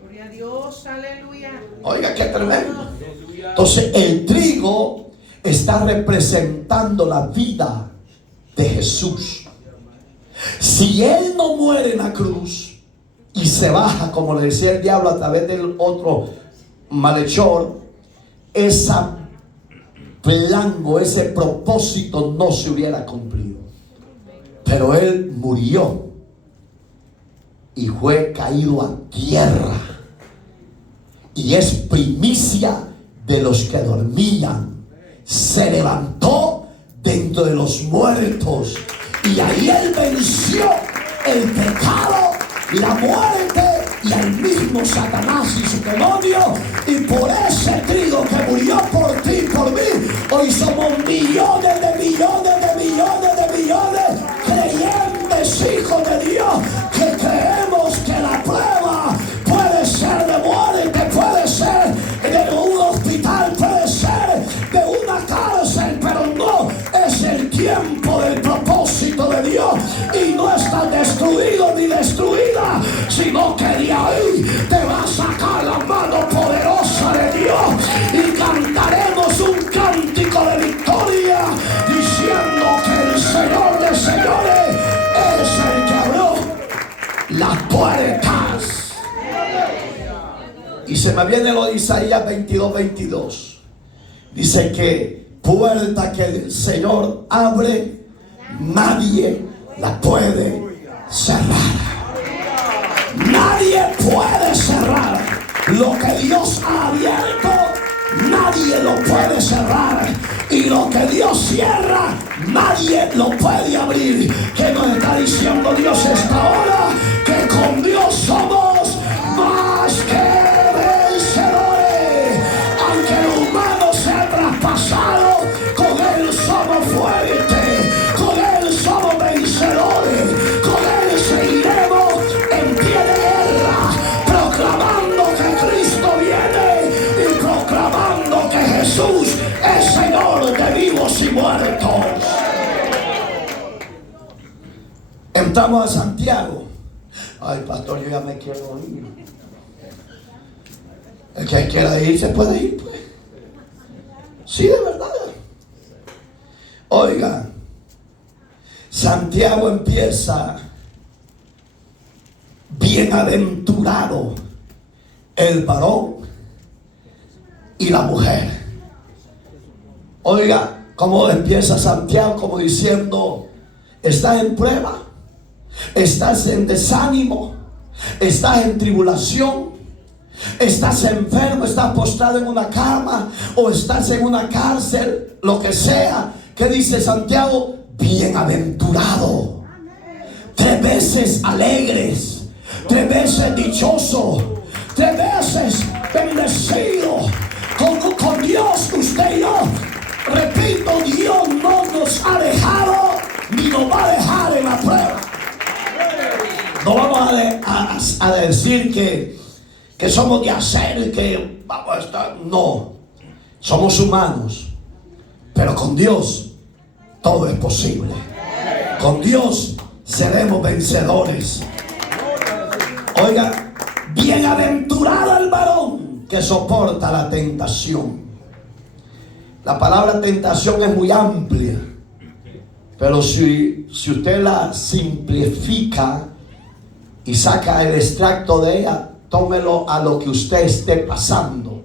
Gloria a Dios, aleluya. Oiga, qué tremendo. Entonces el trigo está representando la vida de Jesús. Si Él no muere en la cruz y se baja, como le decía el diablo a través del otro malhechor, esa plan o ese propósito no se hubiera cumplido. Pero Él murió y fue caído a tierra y es primicia de los que dormían. Se levantó dentro de los muertos y ahí Él venció el pecado, la muerte y al mismo Satanás y su demonio. Y por ese trigo que murió por ti y por mí, hoy somos millones de millones de millones de millones creyentes hijos de Dios, que creemos que la prueba puede ser de muerte, puede ser de un hospital, puede ser de una cárcel, pero no, es el tiempo del propósito de Dios y no estás destruido ni destruida, sino que de ahí te va a sacar la mano poderosa de Dios y cantaremos un cántico de victoria diciendo que el Señor de señores es el que abrió las puertas. Y se me viene lo de Isaías 22:22. Dice que puerta que el Señor abre, nadie la puede cerrar. Nadie puede cerrar lo que Dios ha abierto. Nadie lo puede cerrar. Y lo que Dios cierra, nadie lo puede abrir. ¿Qué nos está diciendo Dios esta hora? Que con Dios somos más que vencedores. Aunque el humano sea traspasado, con Él somos fuertes. Con Él somos vencedores. Con Él seguiremos en pie de guerra, proclamando que Cristo viene y proclamando que Jesús es Señor de vivos y muertos. Entramos a Santiago. Ay, pastor, yo ya me quiero ir. El que quiera ir se puede ir, pues. Sí, de verdad. Oiga, Santiago empieza: bienaventurado el varón y la mujer. Oiga, cómo empieza Santiago, como diciendo: estás en prueba, estás en desánimo, estás en tribulación, estás enfermo, estás postrado en una cama o estás en una cárcel, lo que sea. ¿Qué dice Santiago? Bienaventurado. 3 veces alegres, 3 veces dichoso, 3 veces bendecido. Con Dios, usted y yo, repito, Dios no nos ha dejado ni nos va a dejar en la prueba. No vamos a decir que somos de hacer, que vamos a estar. No, somos humanos, pero con Dios todo es posible. Con Dios seremos vencedores. Oiga, bienaventurado el varón que soporta la tentación. La palabra tentación es muy amplia, pero si usted la simplifica y saca el extracto de ella, tómelo a lo que usted esté pasando.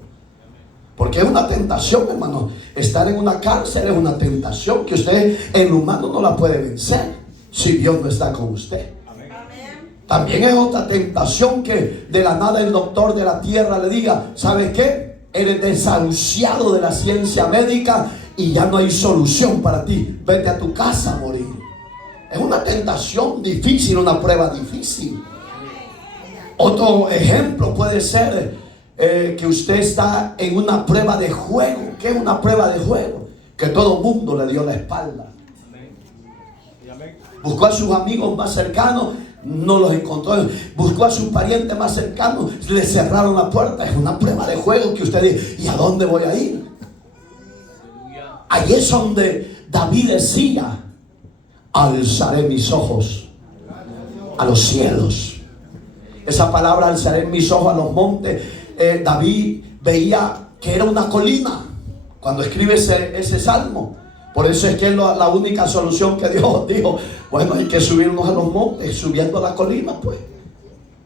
Porque es una tentación, hermano. Estar en una cárcel es una tentación que usted en lo humano no la puede vencer si Dios no está con usted. También es otra tentación que de la nada el doctor de la tierra le diga: ¿sabes qué? Eres desahuciado de la ciencia médica y ya no hay solución para ti. Vete a tu casa a morir. Es una tentación difícil, una prueba difícil. Otro ejemplo puede ser que usted está en una prueba de juego. ¿Qué es una prueba de juego? Que todo el mundo le dio la espalda. Buscó a sus amigos más cercanos, no los encontró. Buscó a sus parientes más cercanos, le cerraron la puerta. Es una prueba de juego que usted dice: ¿y a dónde voy a ir? Ahí es donde David decía: alzaré mis ojos a los cielos. Esa palabra, alzaré mis ojos a los montes, David veía que era una colina cuando escribe ese salmo. Por eso es que la única solución que Dios dijo: bueno, hay que subirnos a los montes, subiendo a la colina, pues.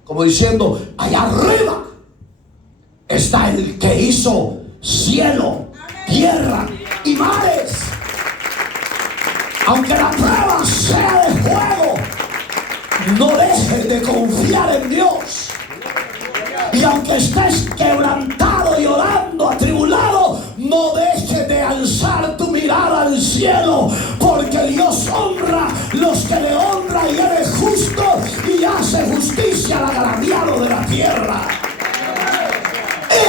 Como diciendo: allá arriba está el que hizo cielo, tierra y mares. Aunque la prueba sea de fuego, no dejes de confiar en Dios. Y aunque estés quebrantado y orando, atribulado, no dejes de alzar tu mirada al cielo, porque Dios honra los que le honran, y Él es justo y hace justicia al agraviado de la tierra.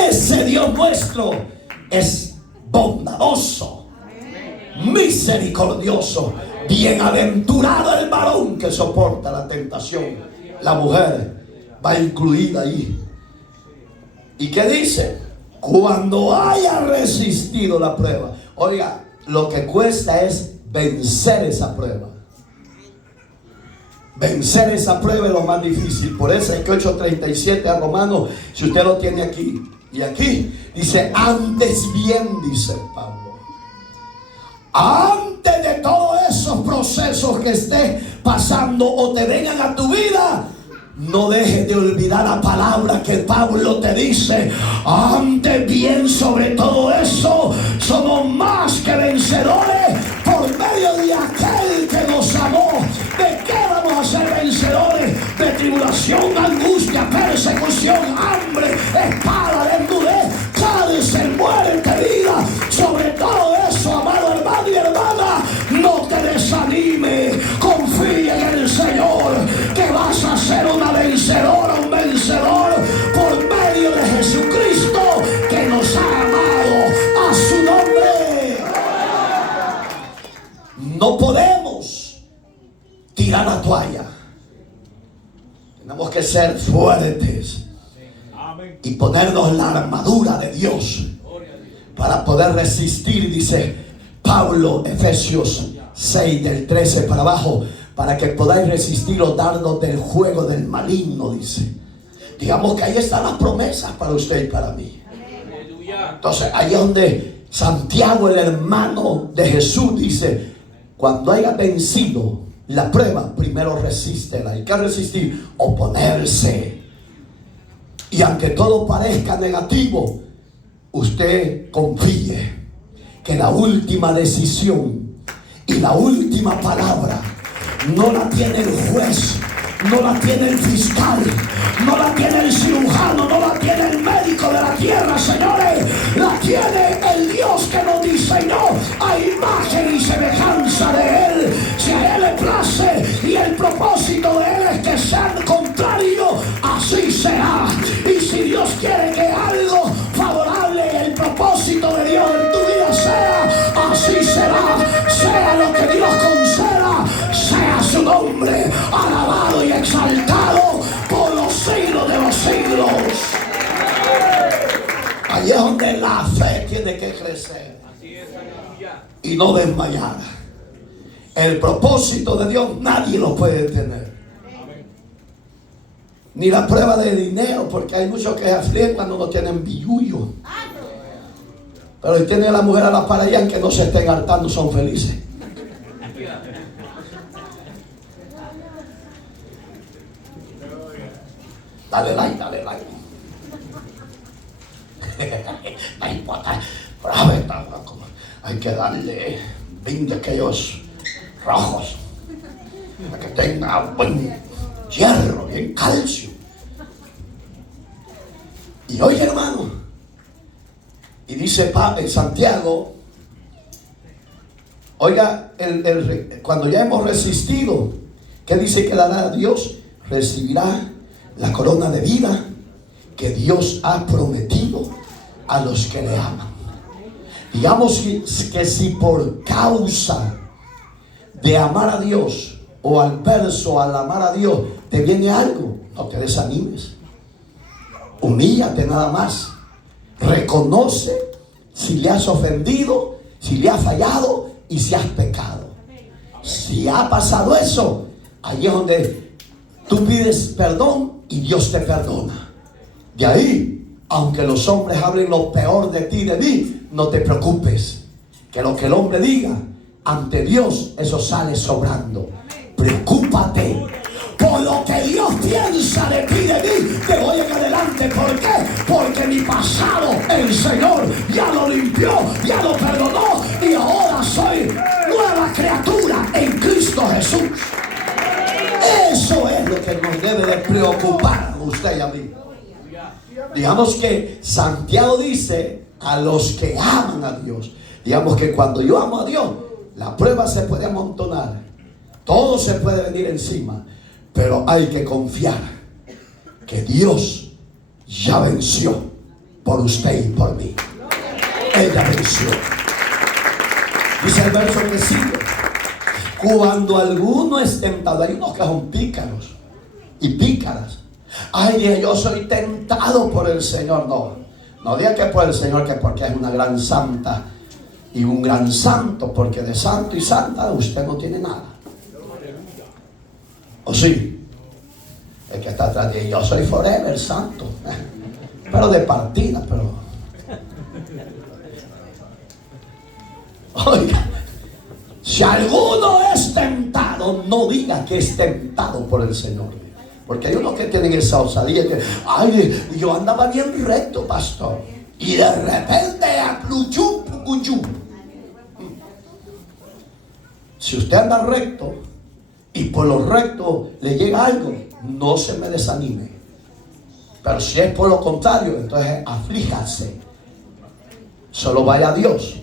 Ese Dios nuestro es bondadoso, misericordioso. Bienaventurado el varón que soporta la tentación. La mujer va incluida ahí. ¿Y qué dice? Cuando haya resistido la prueba. Oiga, lo que cuesta es vencer esa prueba. Vencer esa prueba es lo más difícil. Por eso es que 8:37 a Romanos, si usted lo tiene aquí y aquí, dice: antes bien, dice Pablo, antes de todos esos procesos que estés pasando o te vengan a tu vida, no dejes de olvidar la palabra que Pablo te dice: antes bien, sobre todo eso, somos más que vencedores por medio de aquel que nos amó. ¿De qué vamos a ser vencedores? De tribulación, angustia, persecución, hambre, espada, desnudez, cárcel, muerte, vida. Sobre todo eso, amado hermano y hermana, no te desanimes. Confía en el Señor, que vas a ser una vencedora, un vencedor, por medio de Jesucristo, que nos ha amado. A su nombre. No podemos tirar la toalla. Tenemos que ser fuertes y ponernos la armadura de Dios para poder resistir, dice Pablo, Efesios 6 del 13 para abajo, para que podáis resistir los dardos del juego del maligno, dice. Digamos que ahí están las promesas para usted y para mí. Entonces ahí es donde Santiago, el hermano de Jesús, dice: cuando hayas vencido la prueba, primero resístela. Hay que resistir, oponerse. Y aunque todo parezca negativo, usted confíe que la última decisión y la última palabra no la tiene el juez, no la tiene el fiscal, no la tiene el cirujano, no la tiene el médico de la tierra, señores. La tiene el Dios que nos diseñó a imagen y semejanza de Él. Si a Él le place y el propósito de Él es que sean contrarios, así será. Y si Dios quiere que algo favorable, el propósito de Dios en tu vida sea, así será. Sea lo que Dios conceda, sea su nombre alabado y exaltado por los siglos de los siglos. Ahí es donde la fe tiene que crecer y no desmayar. El propósito de Dios nadie lo puede detener. Ni la prueba de dinero, porque hay muchos que se afligen cuando no tienen billullo. Pero si tienen a la mujer a la par allá, que no se estén hartando, son felices. Dale like, dale like. No importa. Hay que darle 20 de aquellos rojos para que tenga buen hierro, bien calcio. Y oye, hermano, y dice Santiago, oiga, cuando ya hemos resistido, ¿qué dice que dará a Dios? Recibirá la corona de vida que Dios ha prometido a los que le aman. Digamos que si por causa de amar a Dios o al verso al amar a Dios te viene algo, no te desanimes. Humíllate nada más. Reconoce si le has ofendido, si le has fallado y si has pecado. Si ha pasado eso, ahí es donde tú pides perdón y Dios te perdona. De ahí, aunque los hombres hablen lo peor de ti y de mí, no te preocupes. Que lo que el hombre diga ante Dios, eso sale sobrando. Preocúpate por lo que Dios piensa de ti y de mí de hoy en adelante. ¿Por qué? Porque mi pasado el Señor ya lo limpió, ya lo perdonó y ahora soy nueva criatura en Cristo Jesús. Eso es lo que nos debe de preocupar a usted y a mí. Digamos que Santiago dice a los que aman a Dios. Digamos que cuando yo amo a Dios, la prueba se puede amontonar, todo se puede venir encima, pero hay que confiar que Dios ya venció por usted y por mí. Él ya venció. Dice el verso que sigue: cuando alguno es tentado, hay unos que son pícaros y pícaras. Ay, dije, yo soy tentado por el Señor. No diga que por el Señor, que porque es una gran santa y un gran santo, porque de santo y santa usted no tiene nada. ¿O sí? El que está atrás de yo soy forever santo, pero de partida, pero oiga, si alguno es tentado, no diga que es tentado por el Señor. Porque hay unos que tienen esa osadía que, ay, yo andaba bien recto, pastor, y de repente si usted anda recto y por lo recto le llega algo, no se me desanime. Pero si es por lo contrario, entonces aflíjase. Solo vaya a Dios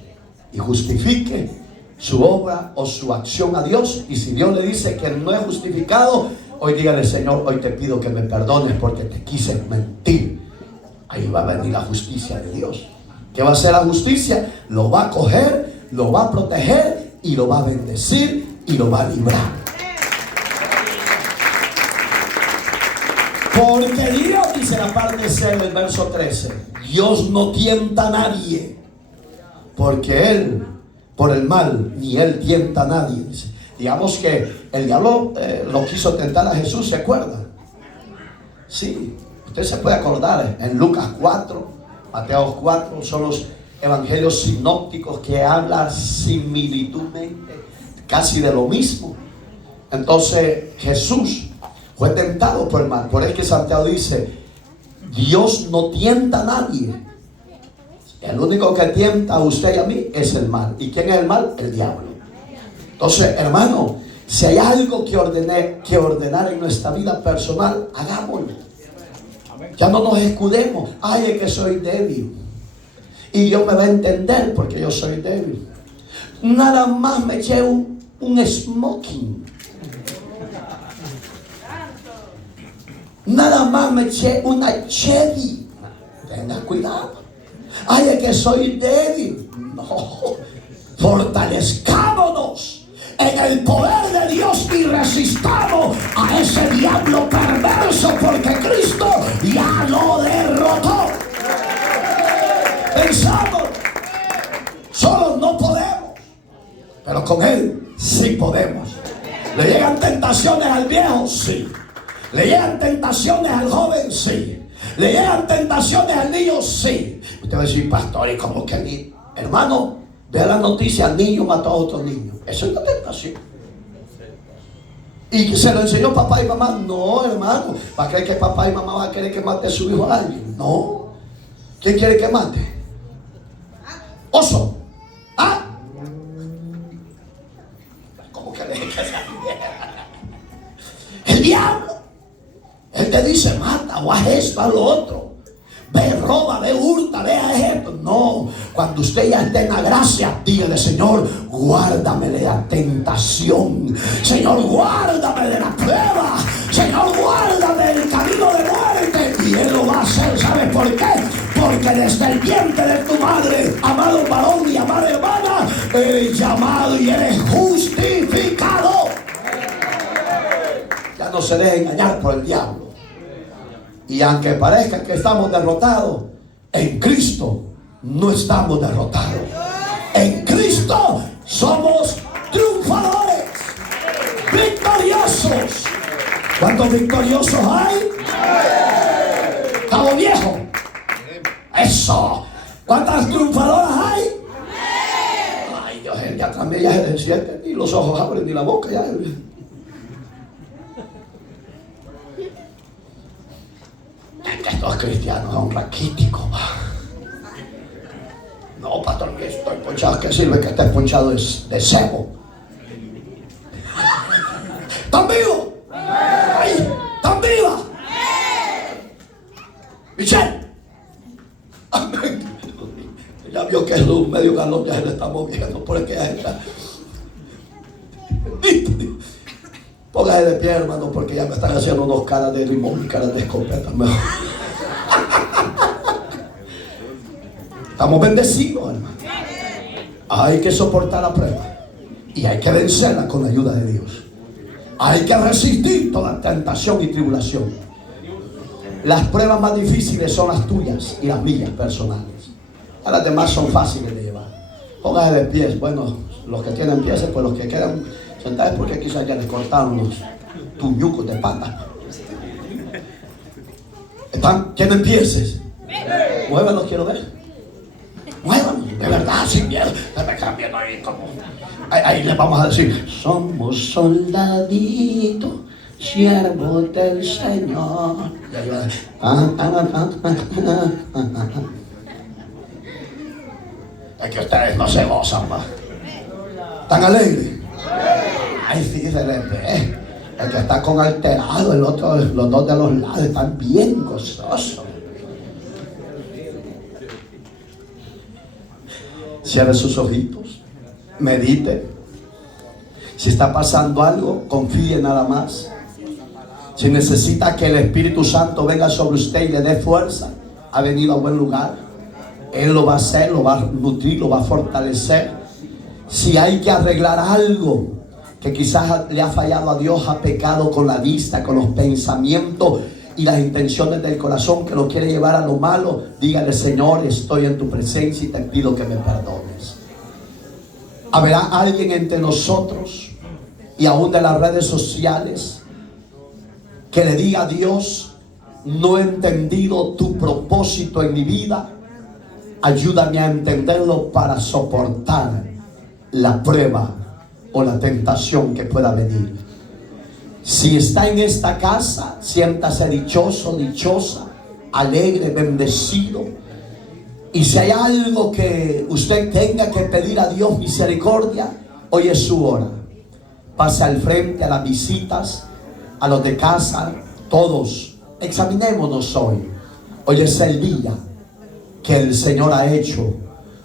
y justifique su obra o su acción a Dios. Y si Dios le dice que no es justificado, hoy dígale: Señor, hoy te pido que me perdones porque te quise mentir. Ahí va a venir la justicia de Dios. ¿Qué va a hacer la justicia? Lo va a coger, lo va a proteger y lo va a bendecir y lo va a librar. Porque Dios, dice la parte C del verso 13, Dios no tienta a nadie, porque Él, por el mal, ni Él tienta a nadie. Digamos que el diablo lo quiso tentar a Jesús, ¿se acuerda? Sí, usted se puede acordar en Lucas 4, Mateo 4, son los evangelios sinópticos que hablan similitudmente casi de lo mismo. Entonces Jesús fue tentado por el mal. Por eso que Santiago dice: Dios no tienta a nadie. El único que tienta a usted y a mí es el mal. ¿Y quién es el mal? El diablo. Entonces, hermano, si hay algo que ordenar en nuestra vida personal, hagámoslo. Ya no nos escudemos. Ay, es que soy débil y Dios me va a entender porque yo soy débil. Nada más me eché un smoking. Nada más me eché una Chevy. Tenga cuidado. Ay, es que soy débil. No. Fortalezcámonos en el poder de Dios y resistamos a ese diablo perverso, porque Cristo ya lo derrotó. Pensamos, solos no podemos, pero con Él sí podemos. ¿Le llegan tentaciones al viejo? Sí. ¿Le llegan tentaciones al joven? Sí. ¿Le llegan tentaciones al niño? Sí. Usted va a decir: pastor, ¿y cómo que ni? Hermano, vea la noticia: el niño mató a otro niño. Eso es una tentación. ¿Y se lo enseñó papá y mamá? No, hermano. ¿Va a creer que papá y mamá van a querer que mate a su hijo a alguien? No. ¿Quién quiere que mate? Oso. ¿Ah? ¿Cómo que deje que sea? El diablo. Él te dice, mata o haz esto, haz lo otro. Ve, roba, ve, hurta, ve a esto. No, cuando usted ya esté en la gracia, dígale, Señor, guárdame de la tentación. Señor, guárdame de la prueba. Señor, guárdame del camino de muerte. Y Él lo va a hacer, ¿sabes por qué? Porque desde el vientre de tu madre, amado varón y amada hermana, eres llamado y eres justificado. Ya no se deje engañar por el diablo. Y aunque parezca que estamos derrotados, en Cristo no estamos derrotados. En Cristo somos triunfadores, victoriosos. ¿Cuántos victoriosos hay? Cabo Viejo. Eso. ¿Cuántas triunfadoras hay? Ay, Dios, ya también ya se despierta, ni los ojos abren, ni la boca ya. Estos cristianos son raquíticos. No, pastor, que estoy ponchado. ¿Qué sirve que estés ponchado de cebo? ¿Están vivos? ¡Ay! ¿Están vivas? Michelle. Amén. Ya vio que es un medio galón, ya se le está moviendo por el que ya está. Póngase de pie, hermano, porque ya me están haciendo unos caras de limón y caras de escopeta. Mejor. Estamos bendecidos, hermano. Hay que soportar la prueba y hay que vencerla con la ayuda de Dios. Hay que resistir toda tentación y tribulación. Las pruebas más difíciles son las tuyas y las mías personales. A las demás son fáciles de llevar. Póngase de pie. Bueno, los que tienen pies, pues los que quedan sentados, porque quizás ya les cortaron los tuñucos de pata. ¿Tienen pies? Muévanlos, quiero ver. Muévanlos, de verdad, sin miedo. Se me están viendo ahí como. Ahí les vamos a decir: somos soldaditos, siervos del Señor. Es que ustedes no se gozan más. ¿Están alegres? Ay, sí, se les ve. El que está con alterado, el otro, los dos de los lados están bien gozosos. Cierre sus ojitos, medite. Si está pasando algo, confíe nada más. Si necesita que el Espíritu Santo venga sobre usted y le dé fuerza, ha venido a buen lugar. Él lo va a hacer, lo va a nutrir, lo va a fortalecer. Si hay que arreglar algo que quizás le ha fallado a Dios, ha pecado con la vista, con los pensamientos y las intenciones del corazón, que lo quiere llevar a lo malo, dígale: Señor, estoy en tu presencia y te pido que me perdones. Habrá alguien entre nosotros y aún de las redes sociales que le diga a Dios: no he entendido tu propósito en mi vida, ayúdame a entenderlo para soportar la prueba o la tentación que pueda venir. Si está en esta casa, siéntase dichoso, dichosa, alegre, bendecido. Y si hay algo que usted tenga que pedir a Dios misericordia, hoy es su hora. Pase al frente a las visitas, a los de casa, todos. Examinémonos hoy. Hoy es el día que el Señor ha hecho.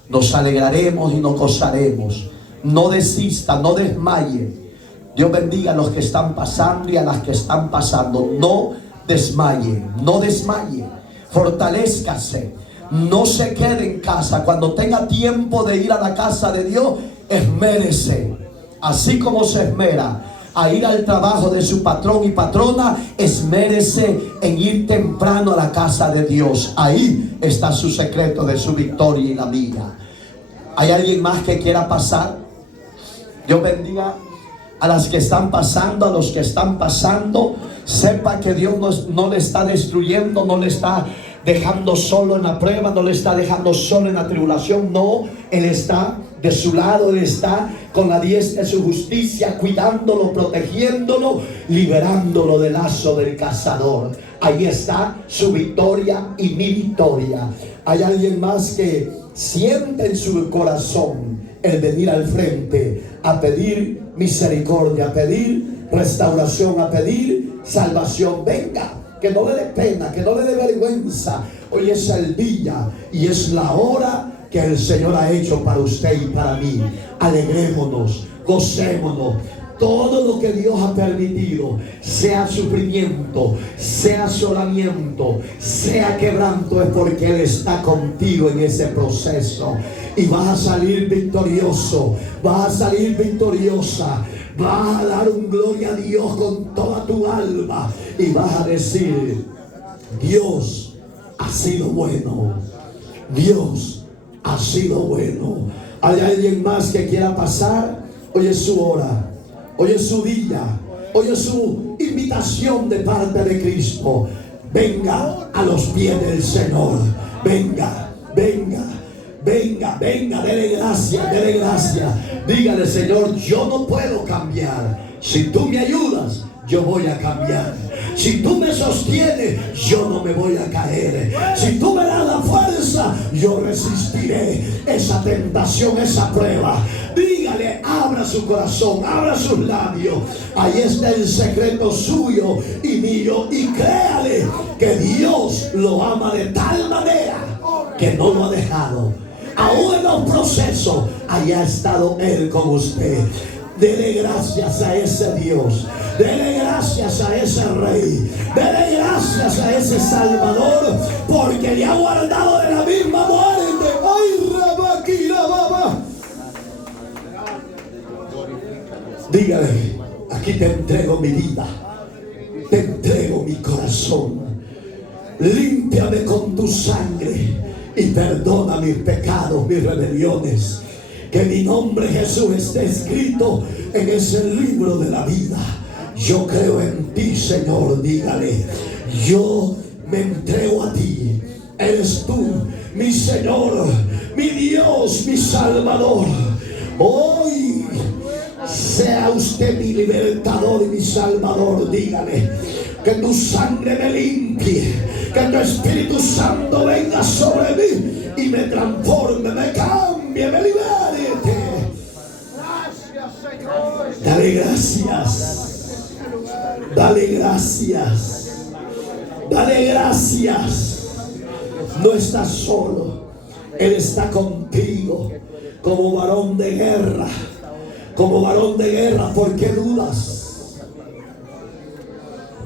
Nos alegraremos y nos gozaremos. No desista, no desmaye. Dios bendiga a los que están pasando y a las que están pasando. No desmaye, no desmaye. Fortalézcase. No se quede en casa. Cuando tenga tiempo de ir a la casa de Dios, esmérese. Así como se esmera a ir al trabajo de su patrón y patrona, esmérese en ir temprano a la casa de Dios. Ahí está su secreto de su victoria y la mía. ¿Hay alguien más que quiera pasar? Dios bendiga a las que están pasando, a los que están pasando. Sepa que Dios no le está destruyendo, no le está dejando solo en la prueba, no le está dejando solo en la tribulación. No, Él está de su lado, Él está con la diestra de su justicia, cuidándolo, protegiéndolo, liberándolo del lazo del cazador. Ahí está su victoria y mi victoria. Hay alguien más que siente en su corazón el venir al frente a pedir misericordia, a pedir restauración, a pedir salvación. Venga, que no le dé pena, que no le dé vergüenza. Hoy es el día y es la hora que el Señor ha hecho para usted y para mí. Alegrémonos, gocémonos. Todo lo que Dios ha permitido, sea sufrimiento, sea asolamiento, sea quebranto, es porque Él está contigo en ese proceso. Y vas a salir victorioso, vas a salir victoriosa. Vas a dar un gloria a Dios con toda tu alma. Y vas a decir: Dios ha sido bueno. Dios ha sido bueno. ¿Hay alguien más que quiera pasar? Hoy es su hora. Hoy es su día. Hoy es su invitación de parte de Cristo. Venga a los pies del Señor. Venga, venga, venga, venga. Dele gracias, dele gracias. Dígale: Señor, yo no puedo cambiar. Si tú me ayudas, yo voy a cambiar. Si tú me sostienes, yo no me voy a caer. Si tú me das la fuerza, yo resistiré esa tentación, esa prueba. Dígale, abra su corazón, abra sus labios. Ahí está el secreto suyo y mío. Y créale que Dios lo ama de tal manera que no lo ha dejado. Aún en los procesos, allá ha estado Él con usted. Dele gracias a ese Dios. Dele gracias a ese Rey. Dele gracias a ese Salvador, porque le ha guardado de la misma muerte. ¡Ay, Rabaquira, baba! Dígale: aquí te entrego mi vida, te entrego mi corazón. Límpiame con tu sangre y perdona mis pecados, mis rebeliones. Que mi nombre, Jesús, esté escrito en ese libro de la vida. Yo creo en ti, Señor. Dígale: yo me entrego a ti. Eres tú, mi Señor, mi Dios, mi Salvador. Hoy sea usted mi libertador y mi Salvador. Dígale: que tu sangre me limpie, que tu Espíritu Santo venga sobre mí y me transforme, me cambie, me libere. Dale gracias. Dale gracias. Dale gracias. No estás solo. Él está contigo como varón de guerra. Como varón de guerra. ¿Por qué dudas?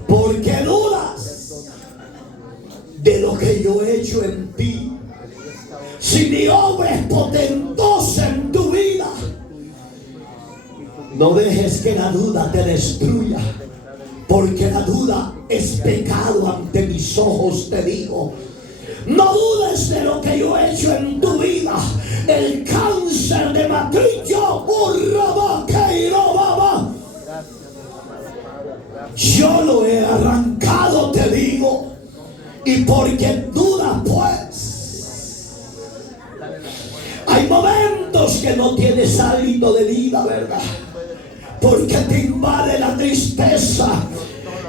¿Por qué dudas de lo que yo he hecho en ti? Si mi obra es potentosa en tu vida, no dejes que la duda te destruya, porque la duda es pecado ante mis ojos, te digo. No dudes de lo que yo he hecho en tu vida. El cáncer de matriz, yo lo he arrancado, te digo. Y porque dudas, pues, hay momentos que no tienes hálito de vida, ¿verdad? Porque te invade la tristeza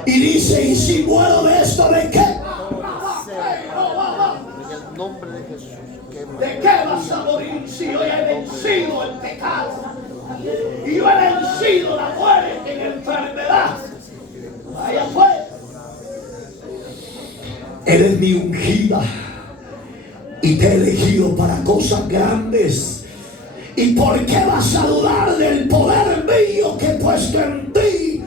y dice: ¿y si muero de esto, de qué? ¿De qué vas a morir si yo he vencido el pecado? Y yo he vencido la muerte en enfermedad. Allá fue. Eres mi ungida y te he elegido para cosas grandes. ¿Y por qué vas a dudar del poder mío que he puesto en ti?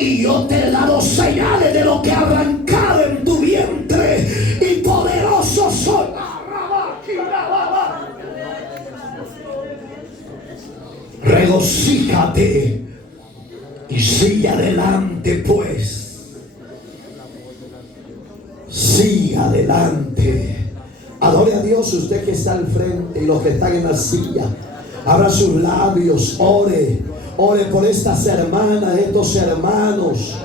Y yo te he dado señales de lo que he arrancado en tu vientre, y poderoso soy. Regocíjate y sigue adelante, pues. Sigue adelante. Adore a Dios, usted que está al frente y los que están en la silla. Abra sus labios, ore. Ore por estas hermanas, estos hermanos.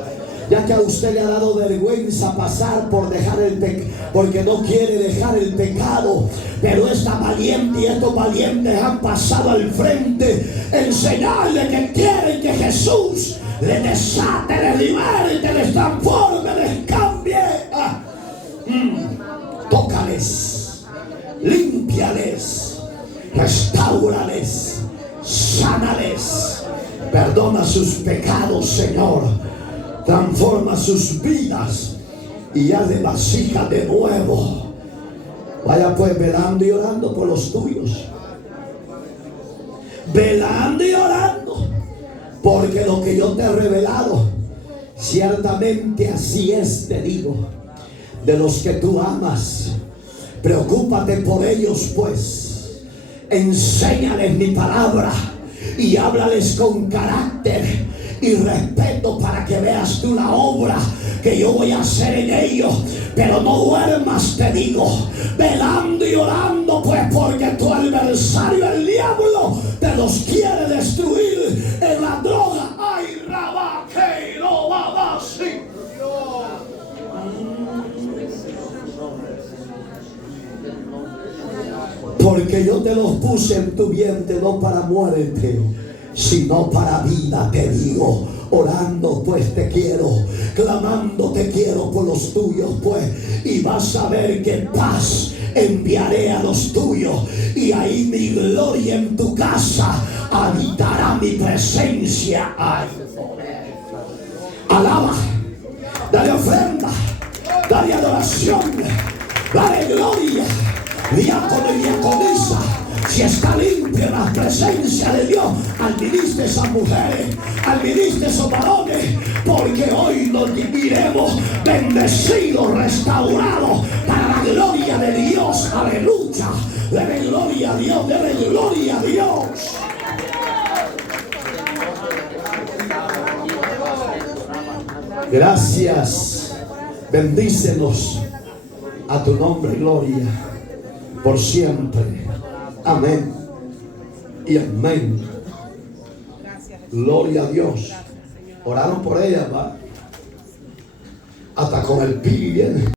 Ya que a usted le ha dado vergüenza pasar por dejar el pecado, porque no quiere dejar el pecado. Pero esta valiente y estos valientes han pasado al frente en señal de que quieren que Jesús les desate, les liberte, les transforme, les cambie. Tócales. límpiales, restáurales, sánales, perdona sus pecados, Señor, transforma sus vidas y hazle vasija de nuevo. Vaya pues velando y orando por los tuyos, velando y orando, porque lo que yo te he revelado, ciertamente así es, te digo, de los que tú amas. Preocúpate por ellos, pues. Enséñales mi palabra y háblales con carácter y respeto para que veas tú la obra que yo voy a hacer en ellos. Pero no duermas, te digo, velando y orando, pues, porque tu adversario, el diablo, te los quiere destruir en la droga. Ay, rabá, que no va así. Porque yo te los puse en tu vientre no para muerte, sino para vida, te digo. Orando pues te quiero, clamando te quiero por los tuyos, pues, y vas a ver que paz enviaré a los tuyos, y ahí mi gloria en tu casa, habitará mi presencia. Ay, alaba, dale ofrenda, dale adoración, dale gloria. Diácono y diaconisa, si está limpia la presencia de Dios, administre esas mujeres, administre esos varones, porque hoy nos viviremos bendecidos, restaurados para la gloria de Dios. Aleluya. Debe gloria a Dios, debe gloria a Dios. Gracias. Bendícenos a tu nombre, gloria, por siempre. Amén y amén. Gloria a Dios. Oraron por ella, va. Hasta con el pibe viene.